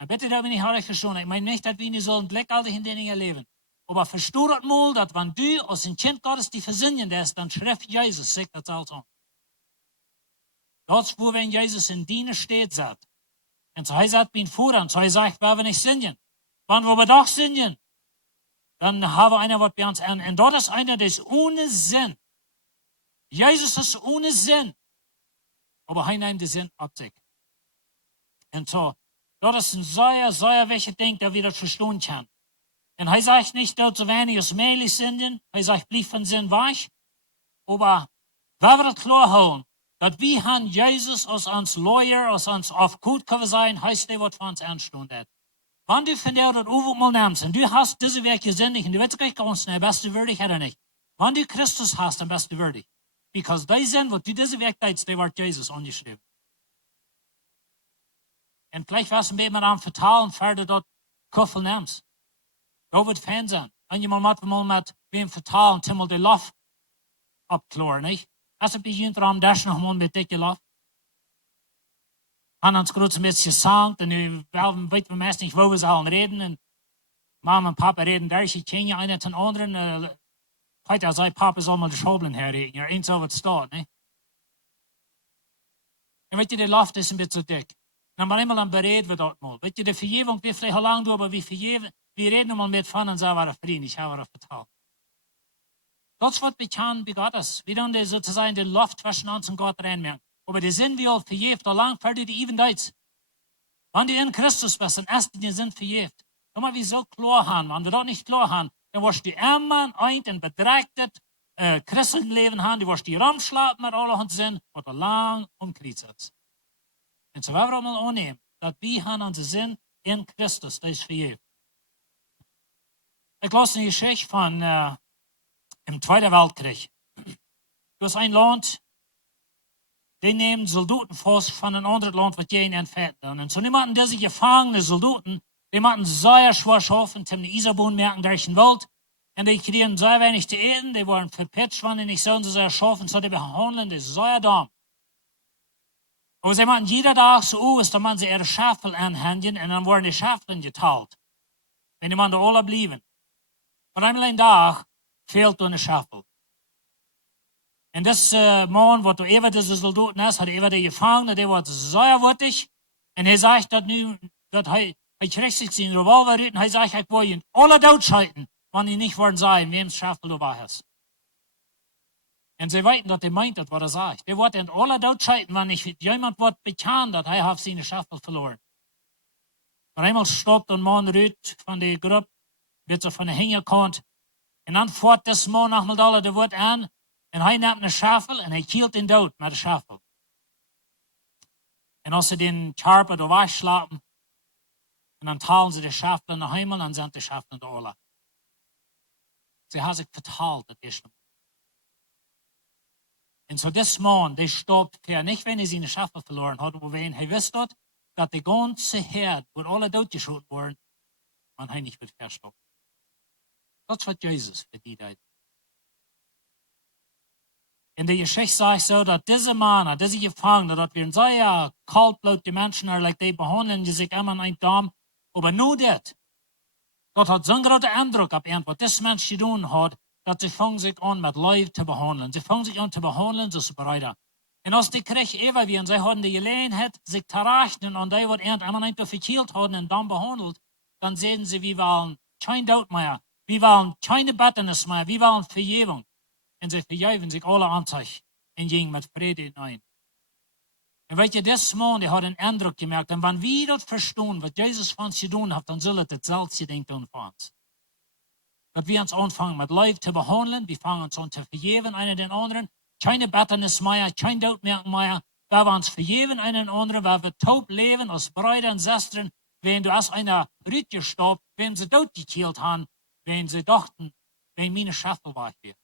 Und bitte, da bin ich euch verstanden. Ich meine nicht, dass wir nicht sollen gleichgültig in den Dingen leben. Aber versteh das mal, dass wenn du als ein Kind Gottes die Versinnung hast, dann schreibt Jesus sich das alles an. Das, wo wenn Jesus in Diener steht, sagt. Und so heißt es, bin vor, und so sagt, wenn wir nicht singen. Wenn wir doch singen, dann haben wir einer, was bei uns an. Und dort ist einer, der ist ohne Sinn. Jesus ist ohne Sinn. Aber er nimmt den Sinn ab sich. Und so, dort ist ein sehr welcher Ding, der wir das verstehen kann. Und er sagt nicht, dort so wenig als männlich sind, er sagt, blieb von Sinn weich. Aber, wenn wir das klar holen, dass wir haben Jesus als uns Lawyer, als uns auf gut können sein, heißt der, was für uns ernst hat. Wenn du von der das mal nimmst und du hast diese Werk gesündigt und du willst gleich ganz schnell, bist du würdig oder nicht. Wenn du Christus hast, dann bist du würdig. Because die sind, was du diese Werk teilst, der wird Jesus angeschrieben. Und vielleicht was mit mir am vertalen, fertig dort Kuffel nimmst. Da wird Fan sein. Und jemand mal mit wem vertalen, timmel die Luft abklären, nicht? Als ik begint om daar nog maar met dikke lof. En ons groot een beetje gezangt. En nu weten we meest niet waar we zullen reden. En mama en papa reden daar. Je ken je een ten anderen. Heute als zei papa zal maar de schobelen herreden. Je eens over het staat, ne? En weet je, de loft is een beetje dik. En maar eenmaal aan bereid we dat mal. Weet je, de vergeving, wie vielleicht lang doen, aber wie vergeven. Wir reden mal mit von und sagen, wir Frieden, ich habe vertraut. Das wird bekannt bei Gottes. Wir tun sozusagen die Luft zwischen uns und Gott reinmerken. Aber die sind wir all verjährt, da lang für die Ebendeits. Wenn du in Christus bist, dann erst die sind verjährt. Wenn wir so klar haben, wenn wir das nicht klar haben, dann wirst du immer ein und bedreigtet Christenleben haben, du wirst die rumschlagen mit allen Sinn, was da lang umkreist ist. Und so werden wir mal annehmen, dass wir haben unseren Sinn in Christus, das ist verjährt. Ich lasse eine Geschichte von im Zweiten Weltkrieg. Du hast ein Land, die nehmen Soldaten fast von einem anderen Land, was jeden entfernen. Und so niemanden, diese gefangenen Soldaten, die machen sehr schwer schaffen, die Isabohnen merken durch den Wald. Und die kriegen sehr wenig zu essen, die waren verpitcht, wenn die nicht so sehr schaffen, so die behandeln die sehr dumm. Aber sie machen jeder Tag so aus, dann machen sie ihre Schaffel anhängen und dann wurden die Schaffeln geteilt. Wenn die man da alle blieben. Aber einmal ein Tag fehlt eine Schaffel. Und das Mann, was eben diese Soldaten ist, hat eben die gefangen, der war sehr wütig. Und er sagt, dass er kriegt sich den Revolver raus, und er sagt, ich will ihn alle totschalten, wenn die nicht wollen sein, wem Schaffel du warst. Und sie weiten, dass er meint, das, was er sagt. Der wird ihn alle totschalten, wenn nicht jemand wird bekannt, dass er hat seine Schaffel verloren. Und einmal stoppt ein Mann raus von der Gruppe, wird so von der Hänge kommt. Und dann fährt das Mann nochmal alle, der wird an, und er nimmt eine Schaffel und er killt ihn tot mit der Schaffel. Und als sie den Körper da wegschlagen, und dann teilen sie die Schaffel nach Himmel und dann sind die Schaffel da alle. Sie haben sich verteilt, das erste Mal. Und so das Mann, der stirbt für, nicht wenn er seine Schaffel verloren hat, aber wenn er wusste, dass die ganze Herde, wo alle totgeschossen wurden, man er nicht wird verstoppt. Das wird Jesus für die Zeit. In der Geschichte sagt so, dass diese Männer, diese Gefangenen, dass wir sehr kaltblütige Menschen die behandeln, die sich immer nicht dumm. Aber nur das hat so einen großen Eindruck auf ihn, was das Mensch getan hat, dass sie fangen sich an, mit Leib zu behandeln. Sie fangen sich an zu behandeln, so breiter. Und als die Krieg über wir, und sie hatten die Gelegenheit, sich zu rechnen, und die, was immer nicht verkehlt haben und dann behandelt, dann sehen sie, wir wollen kein Tod mehr, wir wollen keine Betternis mehr, wir wollen Vergebung. Und sie vergeben sich alle an sich und gingen mit Frieden hinein. Und weißt du, das Mann, der hat einen Eindruck gemerkt. Und wenn wir das verstehen, was Jesus für uns getan hat, dann soll es das selbst gedenken für uns. Dass wir uns anfangen, mit Leib zu behandeln, wir fangen uns an zu vergeben, einer den anderen. Keine Betternis mehr, kein Tod mehr. weil wir uns vergeben einen anderen, weil wir taub leben als Brüder und Schwestern, wenn du als einer Rüt gestorben, wenn sie dort gekillt haben, wenn sie dachten, wenn meine Scheffel war ich.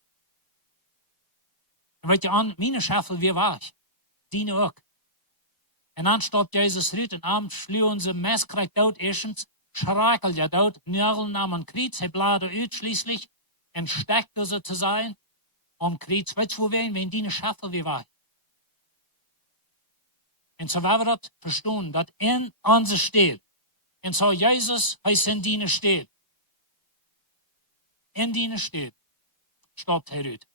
Und weet je an, meine Scheffel, wie war ich? Deine auch. Und dann stoppt Jesus Rüt und abends schlug sie Mess kriegt dort erstens, schrakelt ja dort, Nörgel nahm an Kreuz, hij blade uit schließlich und steckte sie zu sein, Kreuz, weißt du, wo wenn deine Scheffel wie war ich? Und so werden wir das verstehen, dass in uns steht. Und so Jesus heißt in deine steht. In deine steht. Stoppt er uit.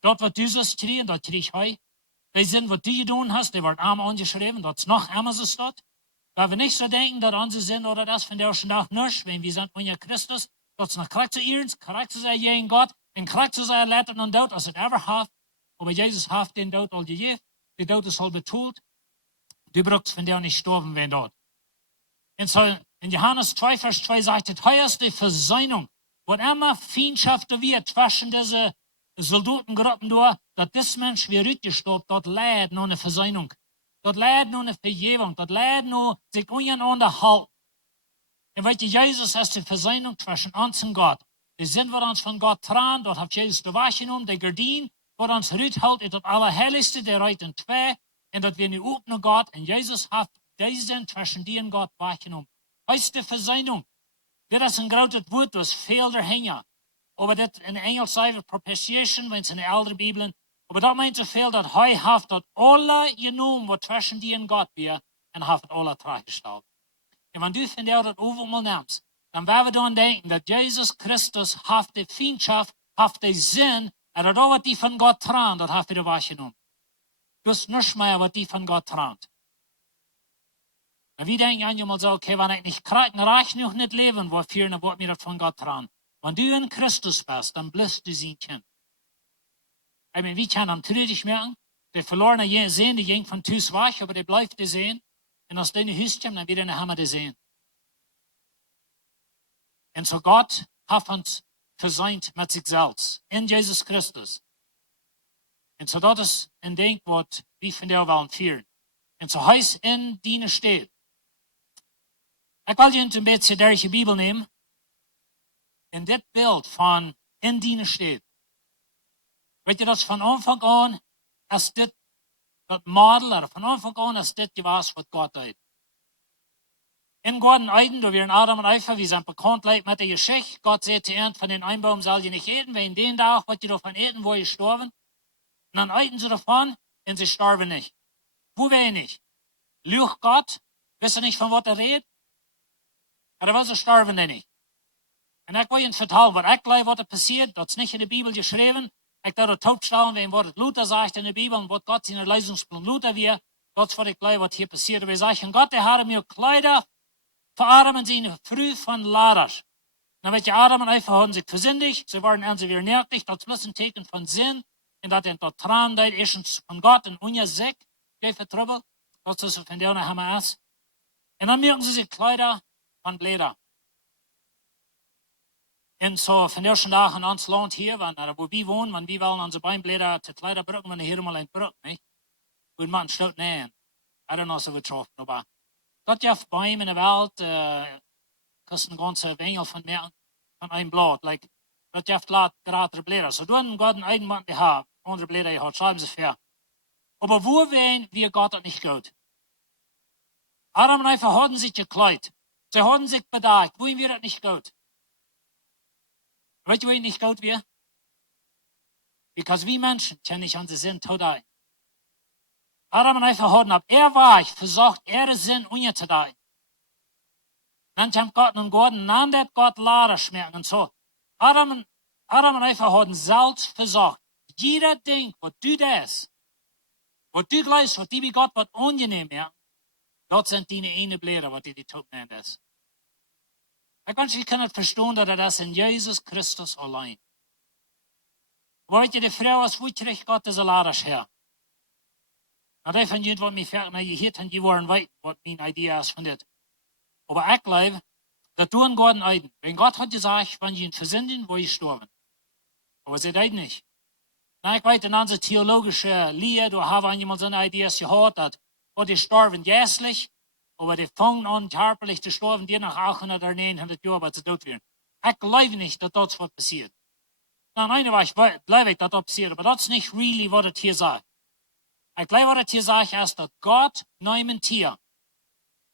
Dort wird Jesus kriegen, das krieg ich heu. Die sind, was du getan hast, die wird einmal angeschrieben, das noch einmal so steht. Weil wir nicht so denken, dass unsere sind oder das von der ersten Tag nicht, wenn wir sind unter Christus, das noch kriegt zu ihrens, kriegt zu sein gegen Gott, und kriegt zu sein Letten und Tod, als es ever hat. Aber Jesus hat den Tod all gegeben, der Tod ist all betont. Du brauchst von der nicht sterben, wenn dort. Und so in Johannes 2, Vers 2 sagt, das heißt die Versöhnung, wo immer Feindschaft wird zwischen diese Soldatengruppen da, dass das Mensch wie rütgestorben, dort leidet noch eine Versöhnung. Dort leidet noch eine Vergebung, dort leidet noch sich untereinander halten. Und weißt du, Jesus ist die Versöhnung zwischen uns und Gott. Die sind, wir uns von Gott trauen, dort hat Jesus die Wasch genommen, die Gardin, wo uns rüthält, ist das Allerheiligste, der reiht in zwei, und dat wir nicht openen Gott, und Jesus hat diesen zwischen dir und Gott wahrgenommen. Heißt die Versöhnung. Das ist ein großes Wort, das viel dahinter. Aber das in Englisch sagt Propitiation, wenn es in der älteren Bibeln, aber das meint so viel, dass er hat das alle genommen, was zwischen dir und Gott wir, und hat das alle traggestellt. Und wenn du von der das overmal nimmst, dann werden wir dann denken, dass Jesus Christus hat die Feindschaft, hat den Sinn, und das auch, was die von Gott trauen, das hat er wahrgenommen. Das ist nicht mehr, was die von Gott traut. Und wir denken manchmal so, okay, wenn ich nicht reich noch nicht leben, wofür, dann wird mir das von Gott trauen. Wenn du in Christus bist, dann bist du sein Kind. Ich meine, wir können am trüdig merken, der verlorene sehen, die ging von Tus weg, aber der bleibt sehen. Und als deine Hüstchen, dann wieder eine Hammer sehen. Und so Gott hat uns versöhnt mit sich selbst, in Jesus Christus. Und so dat is een denkwoord wie van jou willen vieren. En zo heißt in dienen steht. Ik wil je een beetje deze Bibel nemen. En dit beeld van in dienen steht. Weet je, dat is van aanvang aan, als dit, dat model, er van aanvang aan, als dit gewas wat God deed. In Gordon Eiden, da wir in Adam und Eva, wir sind bekannt mit der Geschichte. Gott sagt zu ihnen, von den Einbaum soll ihr nicht eten, weil in den Tag, was ihr davon eten, wo ihr gestorben. Und dann eiten sie davon und sie sterben nicht. Wo wäre nicht? Lügt Gott? Wisst ihr nicht, von was redet? Aber was sterben die nicht? Und ich will Ihnen vertellen, was ich glaube, was passiert, das ist nicht in der Bibel geschrieben. Ich darf das taubstellen, wenn was Luther sagt in der Bibel und was Gott seine Leistungsplan Luther wir, das ist was ich glaube, was hier passiert. Wir sagen, Gott, der hat mir Kleider für Adam und seine früh von Laders. Dann wird ja Adam und Eva haben sich versündigt, sie waren also wieder nervig, das ist bloß ein Teken von Sinn. En dat in dat traan deed eerst van God en unja zek, geef het trouble, dat is van der Hammer is. En dan merken ze zich Kleider van Bläder. En zo van der ersten Tag in ons land hier, wo wir wohnen, wenn wir wollen unsere Beinbläder zu Kleider brücken, wenn hier mal ein Brück, nicht? Und man schaut nähen. I don't know so betroffen, aber dort ja Bäume in der Welt, kosten ganze Wengel von mehr, von einem Blatt, like, dat je heeft gratis bläder. So doen God een eigen man die haar. Andere bläder je had, schreiben ze ver. Aber wo wären wir Gott das nicht gut? Adam und Eva haben sich gekleidet. Sie haben sich bedacht. Wo wir das nicht gut? Weißt du, wo wir nicht gut wir? Because wir Menschen kennen nicht unseren Sinn total. Adam und Eva haben ab war ich versucht, ihre Sinn unterzudeihen. Dann kommt Gott und Gott, und dann hat Gott Lade schmecken und so. Adam und Eva haben selbst versucht, jeder Ding, was du das, was du glaubst, was die bei Gott was angenehm ist, dort sind deine eine Blätter, was die tun nennen das. Ich kann nicht verstehen, dass das in Jesus Christus allein. Aber weißt du, die Frau ist wirklich Gott ist Ladisch her. Na, die von jemand, was mich fragt, na, je hört, die waren weit, was meine Idee ist von das. Aber ich glaube, dat doen Gott in Eiden. Wenn Gott hat gesagt, wenn je ihn versenden, wo ich sterben. Aber sie deed nicht. Na, ich weiß, in unserer theologischen Lehre, da haben einmal so eine Idee gehört, dass die sterben jährlich, aber die fangen an, körperlich zu sterben, die nach 800 oder 900 Jahren, weil sie tot werden. Ich glaube nicht, dass das was passiert. Nein, eine glaube ich, dass das passiert, aber das ist nicht really, was es hier sagt. Ich glaube, was es hier sagt, ist, dass Gott nimmt ein Tier.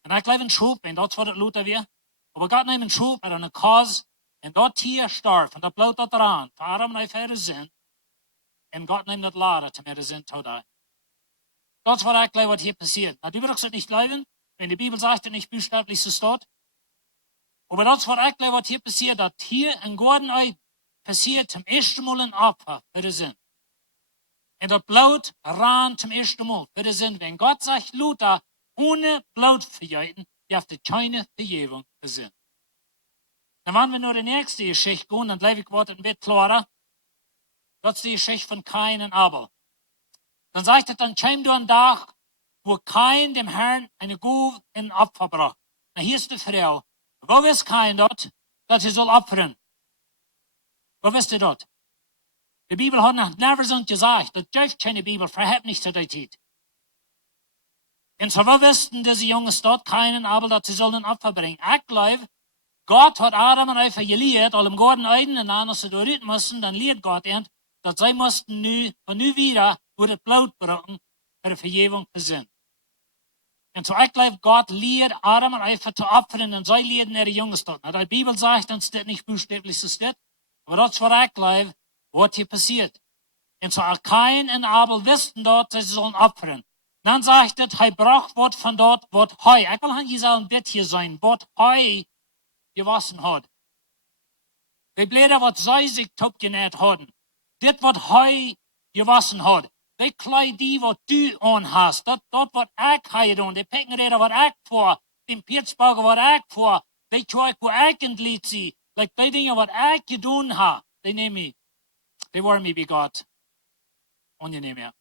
Und ich glaube, ein Schub, und das ist, was es Luther wird, aber Gott nimmt ein Schub, und eine Cause, und das Tier starb, und das bleibt da dran, für Adam und für ihre Sinn, und Gott nimmt das Lade, zum ihre Sinn tot ein. Das ist, was ich glaube, was hier passiert. Na, du wirst es nicht glauben, wenn die Bibel sagt, nicht buchstäblich so steht. Aber das ist, was ich glaube, was hier passiert, dass hier in Gordon passiert zum ersten Mal ein Opfer für den Sinn. Und das Blut ran zum ersten Mal für den Sinn. Wenn Gott sagt, Luther, ohne Blut verjeiten, ihr habt keine Vergebung für Sinn. Dann wollen wir nur die nächste Geschichte gehen, dann bleibe ich Wort ein bisschen klarer. Das ist die Geschichte von Kain und Abel. Dann sagt er, dann käme du ein Tag, wo Kain dem Herrn eine Gabe in Opfer brachte. Na, hier ist die Frau. Wo ist Kain dort, dass er soll opfern? Wo wisst ihr dort? Die Bibel hat noch never so gesagt, das dürft keine Bibel, verhebt nicht zu der Zeit. Und so wo wussten diese Jungs dort, Kain und Abel, dass sie sollen ein Opfer bringen? Ich glaube, Gott hat Adam und Eva gelehrt, alle im Garten Eden, und dann, als sie dort mussten, dann lehrt Gott ihnen, dass sie mussten von nu wieder, wo das Blut brauchen, für die Vergebung für Sinn. Und so ich glaube, Gott lehrt Adam und Eva zu opfern, und sie lehren ihre Jungs dort. Na, die Bibel sagt, dann steht nicht buchstäblich so steht, aber das ist, was ich glaube, was hier passiert. Und so Kain und Abel wussten dort, dass sie sollen opfern. Dann sagt er, er braucht was von dort, was Heu. Ich will hier sagen, das hier sein, was Heu gewaschen hat. Die Blätter, was sie sich top genäht haben. Das, was Heu gewaschen hat. Die Kleider, die, was du anhast. Das, was ich habe tun. Die Peckenräder, was ich vor. Den Pirzbauger, was ich vor. Die Zeug, wo ich entlied sie. Like die Dinge, was ich getan habe. Die nehmen mich. Die waren mir wie Gott. Unangenehm, ja.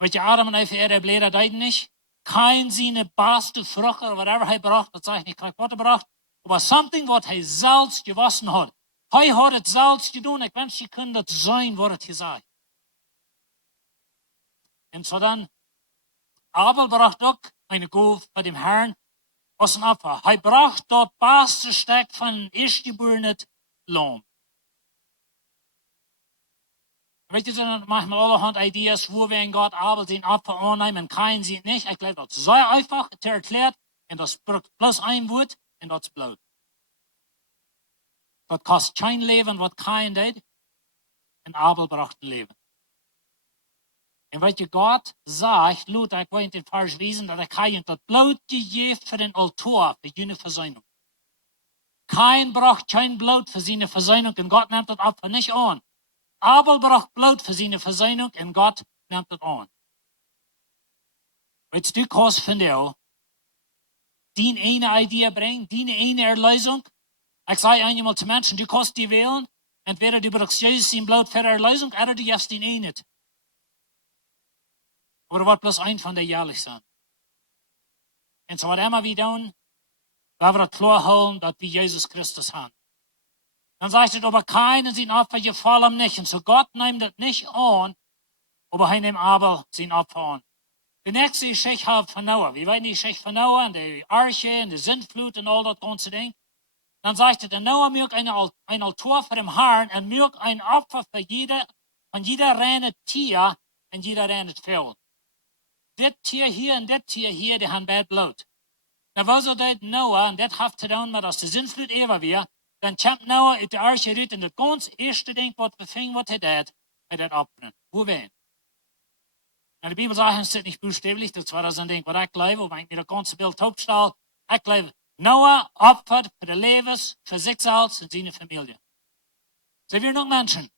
Weet je, Adam und Eva, ihre Blätter deuten nicht. Kein seine beste Frucht oder whatever er braucht, das sage ich nicht, was er braucht. Aber something, was er selbst gewaschen hat. Er hat es selbst getan. Ich wünsche, Sie können das sein, was er hier sagt. Und so dann, Abel braucht auch eine Gabe für den Herrn, was ein Opfer. Er braucht das beste Stück von erstgeborenen Lamm. Weet je, dann machen wir allerhand Ideen, wo wir in Gott Abel den Opfer annehmen und kein sieht nicht. Ich glaube, das ist sehr einfach zu erklären. Und das braucht bloß ein Wort und das ist Blut. Das kostet kein Leben, was kein tut. Und Abel braucht ein Leben. Und weet je, Gott sagt, Luther, ich wollte den Vers lesen, dass er kein das Blut gegeben für den Altar, für jene Versöhnung. Kein braucht kein Blut für seine Versöhnung und Gott nimmt das Opfer nicht an. Abel braucht Blut für seine Versöhnung und Gott nimmt das an. Weißt du, kannst von dir die eine Idee bringen, die eine Erlösung. Ich sage einmal zu Menschen, du kannst die wählen, entweder du brauchst Jesus sein Blut für Erlösung oder du hast ihn eh nicht. Aber wird bloß ein von der jährlich sein. Und so was immer wir tun, da wir das klar holen, dass wir Jesus Christus haben. Dann sagt er, aber keinen sein Opfer gefallen nicht. Und so Gott nimmt das nicht an, aber er nimmt Abel sein Opfer an. Die nächste Geschichte halt von Noah. Wir wissen die Geschichte von Noah und die Arche und die Sintflut und all das ganze Ding. Dann sagt er, der Noah mögt ein Altar für den Herrn und mögt ein Opfer für jeder reine Tier und jeder reine Fell. Das Tier hier und das Tier hier, die haben bad Blut. Na, was soll das Noah, und das hat zu tun mit, dass die Sintflut ever wir, dann kommt Noah uit de Arche uit en het ganz eerste ding wat we vingen wat hij deed opbrengen. Hoe wen? En de Bibel zegt, het zit niet buchstäblich, dat was dat een ding wat ik geloof, maar ik mir das ganze Bild opstel. Ik geloof, Noah opfert für de levens, voor zichzelf en zijn familie. Zijn wir nog mensen?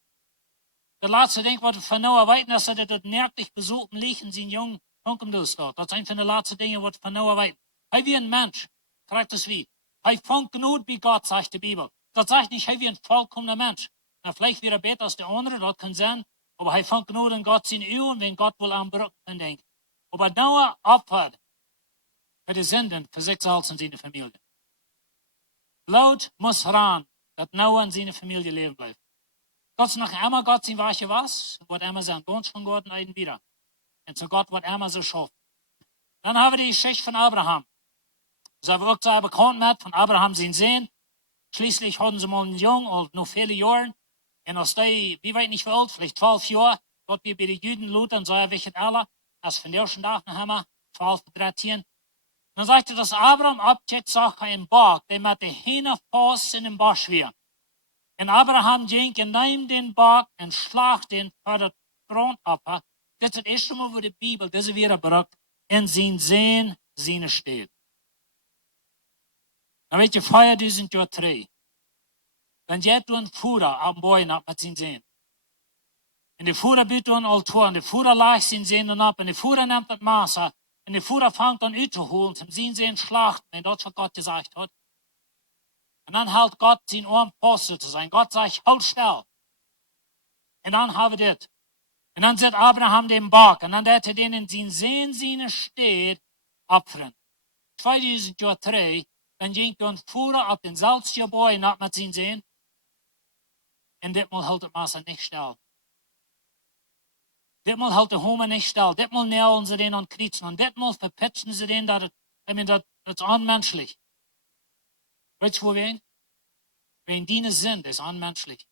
Das laatste ding wat we van Noah weten, is dat hij dort nervig bezoeken ligt in zijn jong onkomdoos staat. Dat zijn van de laatste dingen wat we van Noah weten. Hij wie een mens, fragt es wie. Hij fängt genug wie Gott, sagt die Bibel. Das sagt nicht, er wie ein vollkommener Mensch. Na, vielleicht wäre er besser als der andere, das kann sein. Aber er fängt genug in Gott sein Öl, wenn Gott wohl am Bruch denkt. Aber Noah opfert für die Sünden, für sich selbst und seine Familie. Blut muss ran, dass Noah und seine Familie leben bleibt. Gott nach einmal Gott sein weiche was, wird einmal sein ganz von Gott einen wieder. Und zu Gott wird einmal so schaffen. Dann haben wir die Geschichte von Abraham. So haben wir auch sehr bekannt mit von Abraham sein Sehen. Schließlich hatten sie mal einen Jungen, und noch viele Jahre. Und als die, wie weit nicht wie alt, vielleicht 12 Jahre, dort wir bei den Juden lutern, so er wichtig alle, als von der ersten Tag haben wir 12, 13. Dann sagte dass Abraham abcheckt, sagt ein Berg, der mit den Händen Fuß in den Bosch wir. Und Abraham ging und nahm den Berg und schlag den für das Brandopfer. Das ist das erste Mal, wo die Bibel diese wieder braucht, in sein Sehen, seine steht. Dan weet je, 5000 jaar terug. Dan jij toen voeren aan boy naar met zijn zin. En de voeren biedt toen al toe, en de voeren laagt zijn zin dan op, en de voeren neemt het massa, en de voeren vangt dan uit te holen, en zijn zin slacht, en dat is wat God gezegd had. En dan houdt God zijn arm postel te zijn. God zegt, halt stil. En dan hebben we dit. En dan zet Abraham den Berg, en dan deed hij den in zijn zin, zijn steed, opferen. 2000 jaar terug, dan ging dan voeren op den zelfde boy naar met zijn zin. En ditmaal houdt het massa niet stil. Ditmaal houdt de homen niet stil. Ditmaal nailen ze den aan krietsen. En ditmaal verpitsen ze den dat het, dat is onmenselijk. Weet je waarheen? Wegen die zin, dat is onmenselijk.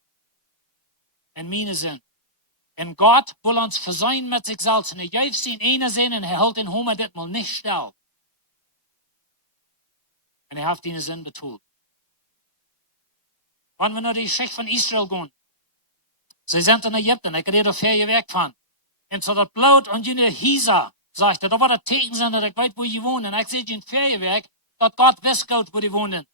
En mijn zin. En God wil ons verzijn met zichzelf. En hij geeft zijn ene zin en hij houdt den homen ditmaal niet stil. En hij heeft die zin betoeld. Wanneer we naar de Geschichte van Israël gaan. Ze zijn in Egypte, ik reed er 4 weg van. En zo dat bloed en jullie Hisa, zegt dat wat het teken zijn dat ik weet waar je woont. En ik zie in 4 weg dat God wist waar die wonen.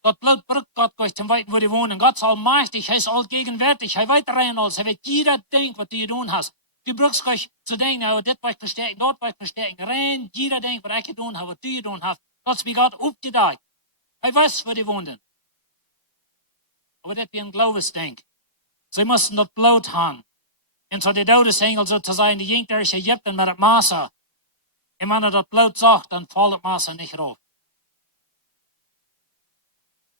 Dat bloed brukt God euch te weten waar die wonen. God is almachtig, hij is algegenwärtig, hij weet rein alles, hij weet jeder ding wat je doen hast. Du brauchst euch zu denken, nou, dit wil ik versterken, dat wil ik versterken. Rein jeder ding wat ik gedaan heb, wat du gedaan hast. Dat is wie God opgedacht. Hij wist waar die woonden. Aber das wie ein Glaubensdenk. Sie mussten das Blut haben. Und so die Todesengel sozusagen, die ging durch Ägypten mit dem Messer. Und wenn das Blut sagt, dann fällt das Messer nicht rauf.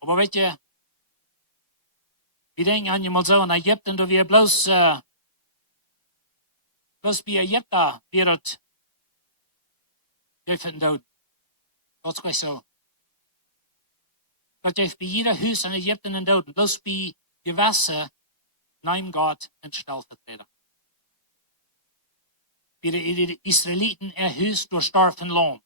Aber weet je, wir denken an mal so in Ägypten, da wir bloß bei Ägypten wird das dood. Dat is gewoon zo. Dat heeft bij ieder huis in Egypte een dood. Bloß bij gewassen neemt God een stellvertreter. Bij de Israëlieten huis door sterven loon.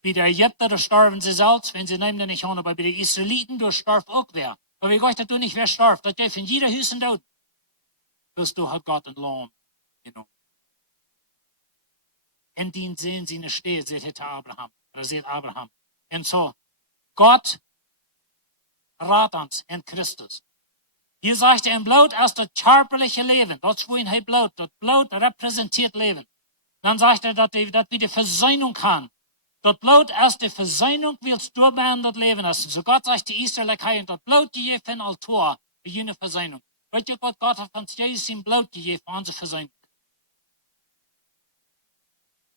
Bij de Egypter door sterven ze zelfs, wenn ze nemen dat niet aan, maar bij de Israëlieten door sterven ook weer. Maar wie gaat dat doen niet weer sterven? Dat heeft in ieder huis een dood. Dus door had God een loon genomen. En die zien ze in de steed, zegt het Abraham. Oder zegt Abraham. En zo, God raadt ons in Christus. Hier zegt hij in bloot als dat körperliche Leben. Dat is wohin hij bloot. Dat bloot repräsentiert Leben. Dan zegt hij dat we de verzeinung haben. Dat bloot als de verzeinung willst du bei dat Leben hast. So Gott sagt die Israelikei, dat bloot die je van Altor, für jene verzeinung. Weet je wat Gott hat uns Jesus zijn bloot gegeven für unsere verzeinung.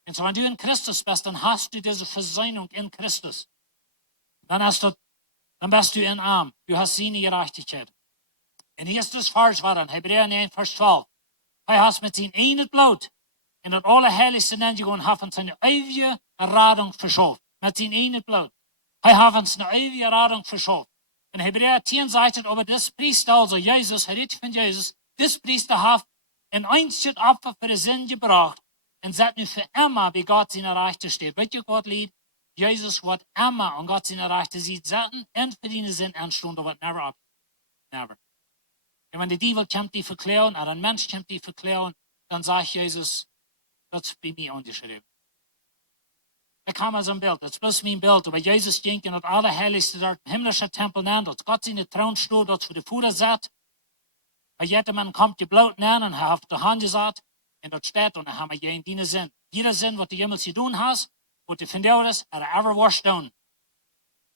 Und so, wenn du in Christus bist, dann hast du diese Versöhnung in Christus. Dann bist du in Arm. Du hast seine Gerechtigkeit. Und hier ist das Vers war dann, Hebräer 9, Vers 12. Hij has met zijn ene bloed in het allerheiligste nengegaan, heeft ons een eeuwige radung verschaft. Met zijn ene bloed. Hij heeft ons een eeuwige radung verschaft. In Hebräer 10 zegt het over dit priester, also Jezus, hij redt van Jezus, dit priester heeft een einzig Opfer voor de zin gebracht. En zet nu voor immer bij God zijn rechte steht. Weet je wat lied? Jezus wordt immer aan God zijn rechte ziet zetten en voor die zin aanstonden wat never op. Never. En wanneer de duivel komt die verklaren, of een mens komt die verklaren, dan zegt Jezus, dat is bij mij aangeschreven. Ik heb maar zo'n beeld, dat is bloß mijn beeld. Maar Jezus ging in het allerheiligste, daar himmlische tempel neer, dat God zijn troonstoel, dat voor de voeten zet. En jederman komt je bloot neer en hij heeft de hand gezet. En dat staat dan, dan hebben we in die zin. Jeder zin wat de hemels gedaan has, wat de van jou is, er ever washed down.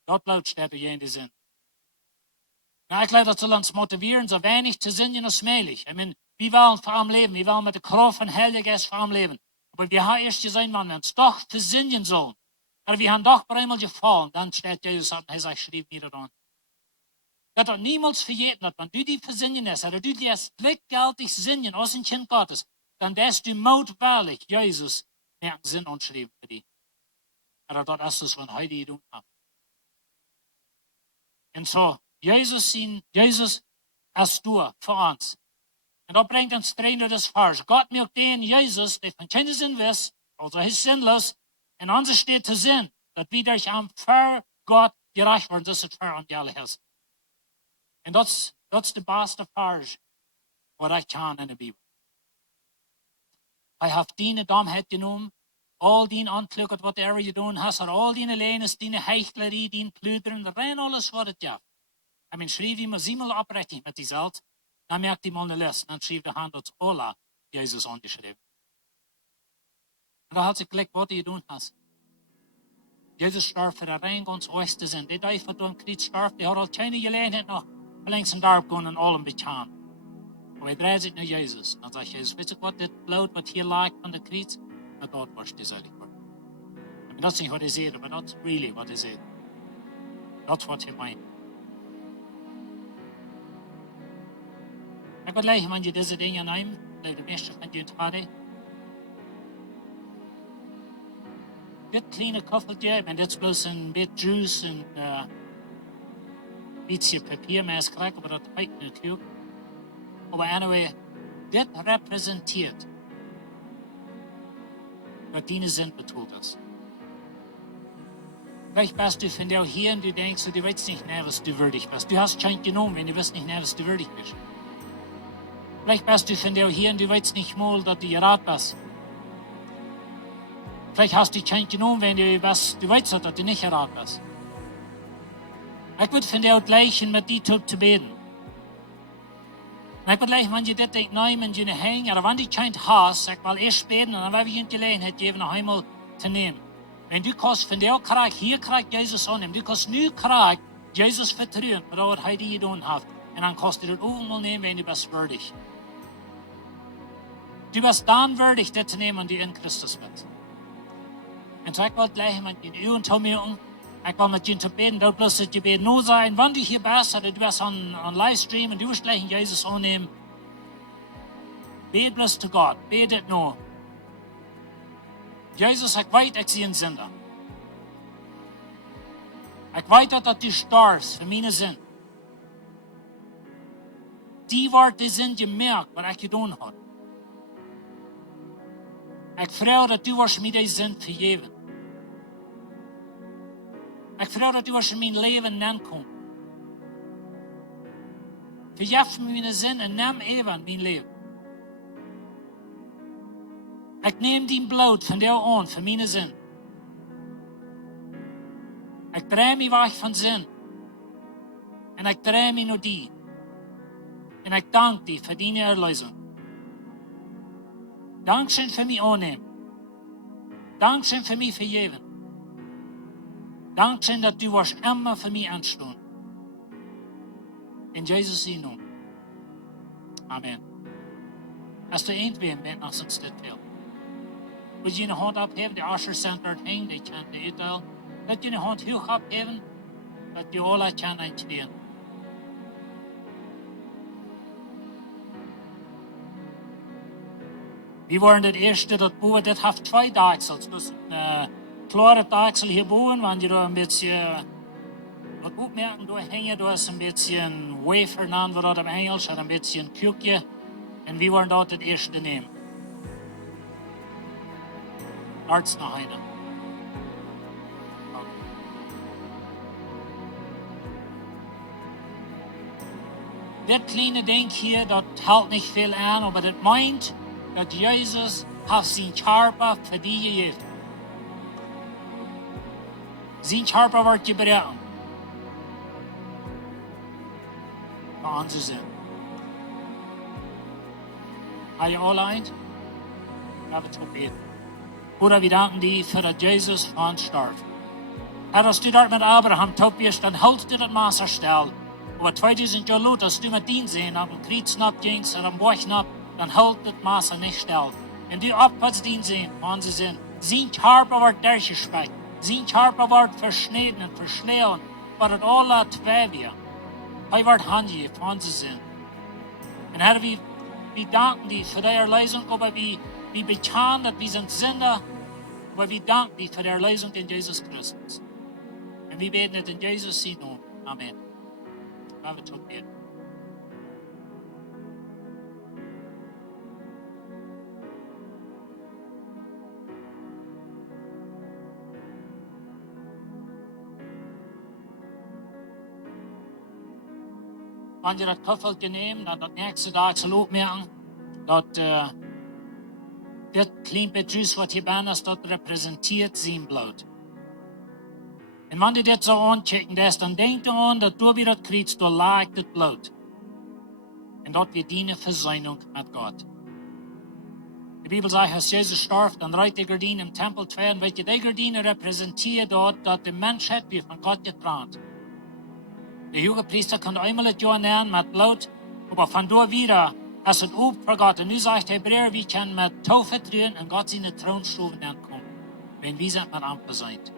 Dat bloot staat er in die zin. Nou, ik glaube, dat soll uns motivieren, so wenig zu sinnen als möglich. Ich meine, wir wollen vor allem leben, wir wollen mit der Kraft von Heiligen Geist vor allem leben. Aber wir haben erst gesehen, wenn wir uns doch versinnen sollen. Aber wir haben doch einmal gefallen, dann steht Jesus und er sagt, schrieb mir das an. Dat er niemals vergeten dat, wenn du die versinnen hast, oder du lässt blickgeltig sinnen aus dem Kind Gottes, dann lässt du mutwillig Jesus mehr Sinn und schreiben für dich. Aber das ist es, was heute tun haben. Und so, Jesus ist du für uns. Und da bringt uns drin das Vers. Gott mögt den Jesus, der von keinem Sinn ist, also ist sinnlos, in uns steht zu Sinn, dass wir durch am für Gott gerecht werden, das ist für uns alle ist. Und das ist der beste Vers, was ich kann in der Bibel. Ich habe deine Dummheit genommen, all deine Anklüge, was du getan hast, all deine Lehnes, deine Heuchlerie, deine Plüdern, rein alles, was es gab. Ich meine, schrieb immer siebenmal abrechnen mit die Salz, dann merkt die mal eine List, dann schrieb der Hand als Ola Jesus angeschrieben. Und da hat sich gleich, was du getan hast. Jesus starb für der rein ganz oberste Sinn. Die Teufel durch den Krieg starb, die hat auch keine Gelegenheit noch längst in Darb gehen und allem bekannt. Aber er dreht sich nach Jesus. Dann sagt Jesus, weißt du was, das Blut, was hier lag von der Kreuz, na dort warst du selig geworden. I mean, das ist nicht, was ich sehe, aber das ist really, was ich sehe. Das ist, was ich meine. Ich würde gleich, wenn ihr diese Dinge nehmen, die meisten von dir haben, das kleine Koffertje, ich meine, das ist bloß ein bisschen Juice und ein bisschen Papier, mehr ist korrekt, aber das reicht natürlich. Aber anyway, das repräsentiert, was deine Sinn betont ist. Vielleicht bist du von dir hier und du denkst, du weißt nicht mehr, was du würdig bist. Du hast schon genommen, wenn du weißt nicht mehr, was du würdig bist. Vielleicht bist du von dir hier und du weißt nicht mal, dass du gerat bist. Vielleicht hast du schon genommen, wenn du weißt, dass du nicht gerat bist. Ich würde von dir gleich mit dir zu beten. Und ich würde gleich, wenn du das nehmen und du hängen, oder wenn du kein hast, ich will erst beten und dann werde ich Ihnen Gelegenheit geben, noch einmal zu nehmen. Wenn du kannst von dir krieg, hier kriegt Jesus annehmen, du kannst nur krieg, Jesus vertrauen, was er heute getan hat. Und dann kannst du das auch mal nehmen, wenn du bist würdig. Du bist dann würdig, das zu nehmen, wenn du in Christus bist. Und so ich will gleich mit den Augen zu mir ich will mit ihnen zu beten, da bloß das Gebet nur sein, wenn du hier bist, oder du bist an Livestream und du willst gleich Jesus annehmen, bet bloß zu Gott, betet nur. Jesus, ich weiß, ich sehe einen Sünder. Ich weiß, dass du stirbst für meine Sinn. Die Worte sind gemerkt, was ich getan habe. Ich freue, dass du mir die Sinn vergeben. Ich freue, dass du mein Leben nankommst. Vergib mir meine Sinn und nimm eben mein Leben. Ich nehme dein Blut von dir an für meine Sinn. Ich drehe mich weg von Sinn. Und ich drehe mich nur dir. Und ich danke dir für deine Erlösung. Dankeschön für mich annehmen. Dankeschön für mich vergeben. Dankeschön, dass du warst immer für mich anstehen. In Jesus' Namen. Amen. Hast du irgendwen mit nach sonst das fehlt? Would you eine Hand abheben, die Usher Center hängt, die kann die Etal. Dass du eine Hand hoch abheben, dass du alle kann einspielen. Wir waren das erste, das Boot, das hat zwei Dachsels. Das ist ein klare Dachsel hier boven, wenn die da ein bisschen, was gut merken, da hängen, da ist ein bisschen Wafer, nennen wir das im Englisch, ein bisschen Kükje. Und wir waren dort das erste nehmen. Arzt noch einer. Das kleine Ding hier, das hält nicht viel an, aber das meint, dass Jesus hat sein Körper für dich gegeben. Sein Körper wird gebrochen. Für unsere Sinn. Alle allein? Ja, wir zu beten. Bruder, wir danken dir für das Jesus für uns starb. Herr, dass du dort mit Abraham tot bist, dann hältst du das Maß erstellt. Aber 2000 Jahre lang, dass du mit ihm sehen, am Kreuz gingst, am Bauch dann hält das Maß nicht still. Und du abpasst ihn sehen, wann sie sind. Sein Körper wird durchgespeckt. Sein Körper wird verschnitten und verschnellen, weil das alle zwei wir. Hij wordt handje voor onze zin. En Herr, wir danken dir für die Erlösung, aber wir bekennen, dass wir sind Sünder, aber wir danken dir für die Erlösung in Jesus Christus. Und wir beten es in Jesus' Namen. Amen. Laten we het beten. Wanneer je dat koffeltje neemt, dan dat nächste dag zal ook merken dat dit klein beetje juice wat hier bijna is, dat representeert zijn bloed. En wanneer je dit zo aankijkt, dan denk je aan dat door wie dat krijgt, door lijkt het bloed. En dat we dienen versöhnung met God. De Bibel zegt, als Jezus starft, dan rijdt de gardine im Tempel 2. En weet je, die gardine representeert dat de mensheid weer van God getrennt. Der Jugendpriester kann einmal das Jahr nehmen mit Blut, aber von dort wieder, als es auf für Gott. Und nu sagt Hebräer, wir können mit Taufe drehen und Gott seine Thronstufen kommen, wenn wir sind mit Ampel sind.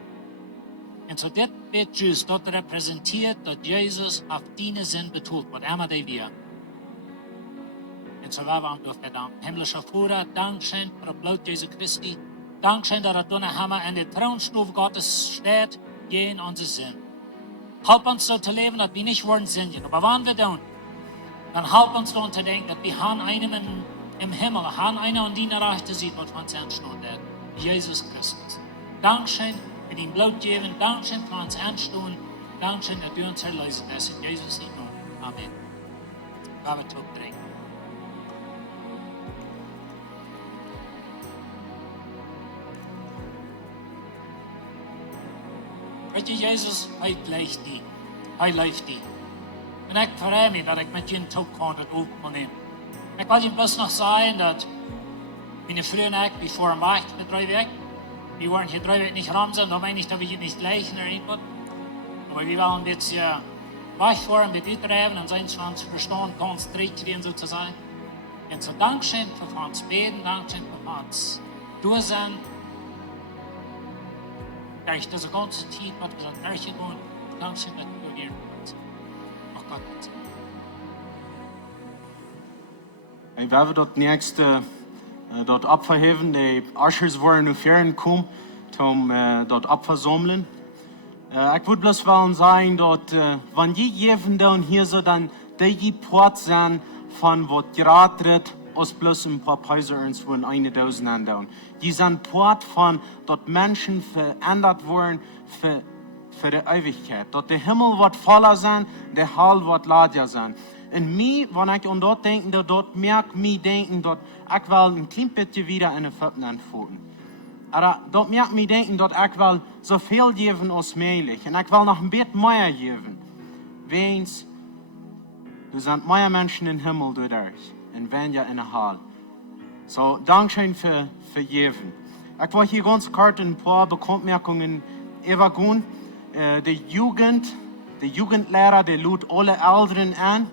Und so das wird just, das repräsentiert, dass Jesus auf deine Sinn betont, was immer der wir. Und so werden wir ihm dafür danken. Himmlischer Vater, Dankeschön für das Blut Jesu Christi. Dankeschön, dass er durch Hammer in der Thronstufe Gottes steht, gehen unsere Sinn. Help uns so zu leben, dass wir nicht wollen sündigen. Aber wenn wir tun, dann help uns daran zu denken, dass wir haben einen im Himmel, haben einen an deiner Rechte sieht, was von uns entstehen wird. Jesus Christus. Dankeschön für dein Blut geben. Dankeschön für uns entstehen. Dankeschön, dass du uns erlösen wirst. In Jesus' Namen. Amen. Gabe tot trinken. Weet je, Jezus, hij leeft die. Hij leeft die. En ik verheug me dat ik met je een toek kan dat ook kan nemen. Ik wil je best nog zeggen dat mijn vrienden en ik, die voor een wacht met 3 weken, die waren hier 3 weken niet ramsen, dan meine ich, dat we je niet gleich erin moeten. Maar we willen een beetje wacht voor een beetje uitrijden en zijn van ons verstaan, konzentrieren sozusagen. En zo dankzij voor ons beten, dankzij voor ons doorzijn. Kijk, dat is een ganze tijd wat we dat ergens doen, dankzij dat we hier bent. Ach Gott. Hey, we hebben dat nächste dat opverheven. De ushers worden nu ver komen om dat opverzamelen. Ik wil bloß wel zeggen dat wanneer je even dan hier zo dan die poort zijn van wat geraad wird, als bloß ein paar Päuser uns von 1000 andauern. Die sind Port von, dass Menschen verändert worden für die Ewigkeit. Dass der Himmel wird voller sein, der Hall wird leer sein. Und mir, wenn ich an das denke, dort merke ich denken, dass ich will ein klein bisschen wieder in den Föten anfangen. Aber dort merke ich denken, dass ich will so viel geben als möglich. Und ich will noch ein bisschen mehr geben. Wens, du sind mehr Menschen im Himmel durch. Und weniger in der Hall. So, Dankeschön für jeden. Ich wollte hier ganz kurz ein paar Bekanntmerkungen übergehen. Die Jugendlehrer, die lud alle Älteren an,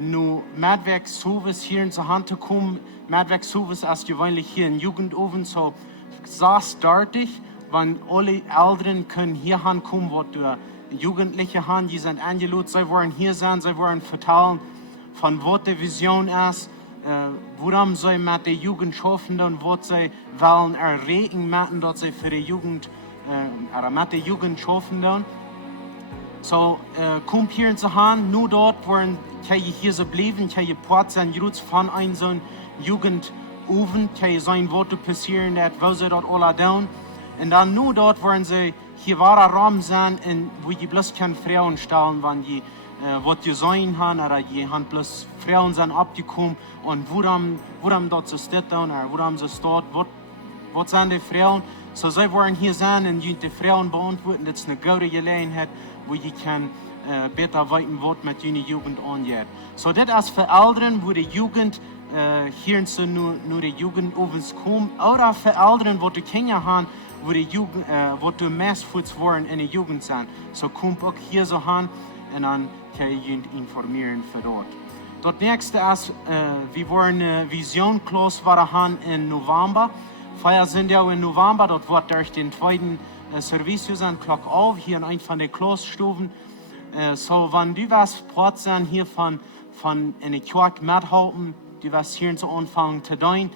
nu Medwerkservice hier in zur Hand zu kommen. Medwerkservice ist gewöhnlich hier in Jugendofen, so saß dortig, wenn alle Älteren können hier ankommen, wo die Jugendliche haben, die sind eingeladen, sie wollen hier sein, sie wollen vertellen, von was die Vision ist, worum sie mit der Jugend schaffen und was sie wollen erregen machen, dass sie für die Jugend, mit der Jugend schaffen. So, kommt hier in zur Hand, nur dort, wo ihr hier so bleiben, kann ihr Platz sein, Jutz von einer so Jugendofen, kann ihr sein, was passieren wird, wo sie dort alle tun. Und dann nur dort, wo sie hier wahrer Raum sein, und wo ihr bloß keine Frauen stellen, wenn ihr was die sein haben, oder die haben bloß Frauen sind abgekommen und worum dort so steht oder worum so steht, was sind die Frauen? So sie wollen hier sein und die Frauen beantworten, das ist eine gute Gelegenheit, wo ihr kann besser weiten, was mit jungen Jugend angeht. So das ist für Eltern, wo die Jugend hier nur die Jugend ovens kommt, oder für Eltern, wo die Kinder haben, wo die Jugend, wo die Messfuß wollen in der Jugend sein. So kommt auch hier so an und dann kann ich informieren für dort. Das nächste ist, wir wollen eine Vision close haben im November. Feier sind ja im November, dort wird durch den zweiten Service sein, Clock auf, hier in einer von den Klosterstufen. So, wenn du was Prozent hier von einer Kirche mithalten, du was hier zu anfangen zu tun,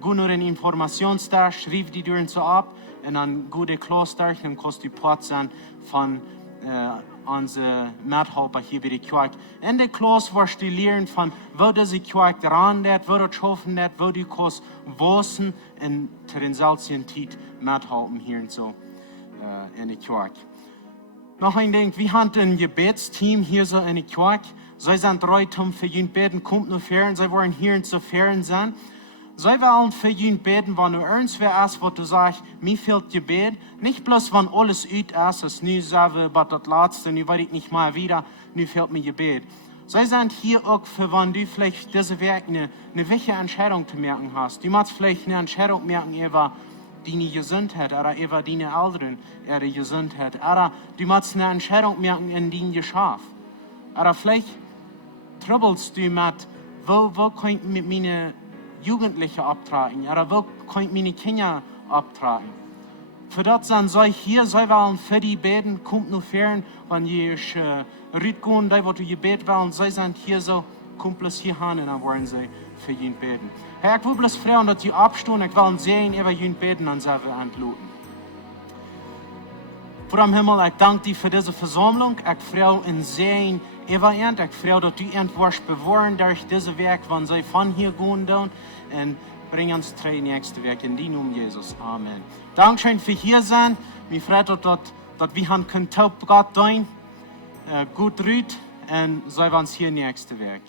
gut nur eine Informationstag, schrieb die Türen so ab, und dann gute Kloster, dann kostet die Prozent von onze methelper hier bij de kerk. In de klas was die leren van wat deze kerk dran dat, wat het schaffen dat, wat die kost wossen en ter denzelfde tijd methelpen hier en zo in de kerk. Nog een ding, we hebben een gebedsteam hier zo in de kerk. Zij zijn eruit om voor jullie beden, komt nu ver, zij worden hier en zo ver zijn. Zij willen für jullie beten, wenn du irgendwer ist, wo du sagst, mir fehlt Gebet. Nicht bloß, wenn alles uit ist, nu sagen wir, aber das Letzte, nu weiß ich nicht mal wieder, nu fehlt mir Gebet. Sie sind hier auch für, wenn du vielleicht diese Werk eine wichtige Entscheidung zu merken hast. Du musst vielleicht eine Entscheidung merken über deine Gesundheit oder über deine Eltern, ihre Gesundheit. Oder du musst eine Entscheidung merken in deinem Geschäft. Oder vielleicht troublest du mit, wo kann ich mit meinen Jugendlichen abtragen, oder wo kann ich meine Kinder abtragen. Für das sind sie hier, sie wollen für die beten, kommt nur fern, wenn ihr rütgehen, die, wo du gebet wollen, sie sind hier so, kommt bloß hier hin und dann wollen sie für ihn beten. Herr, ich will bloß fragen, dass die abstehen, ich will sehen, über ihn beten, dann sie wir entluten. Vater im Himmel, ich danke dir für diese Versammlung, ich freue in sehen, ich freue, dass du etwas bewahren durch dieses Werk, wenn sie von hier gehen und bringen uns drei nächste Werk in den Namen Jesus. Amen. Dankeschön für hier sein. Ich freue mich, dass wir können Gott tun, gut rüht und sie uns hier nächste Werk.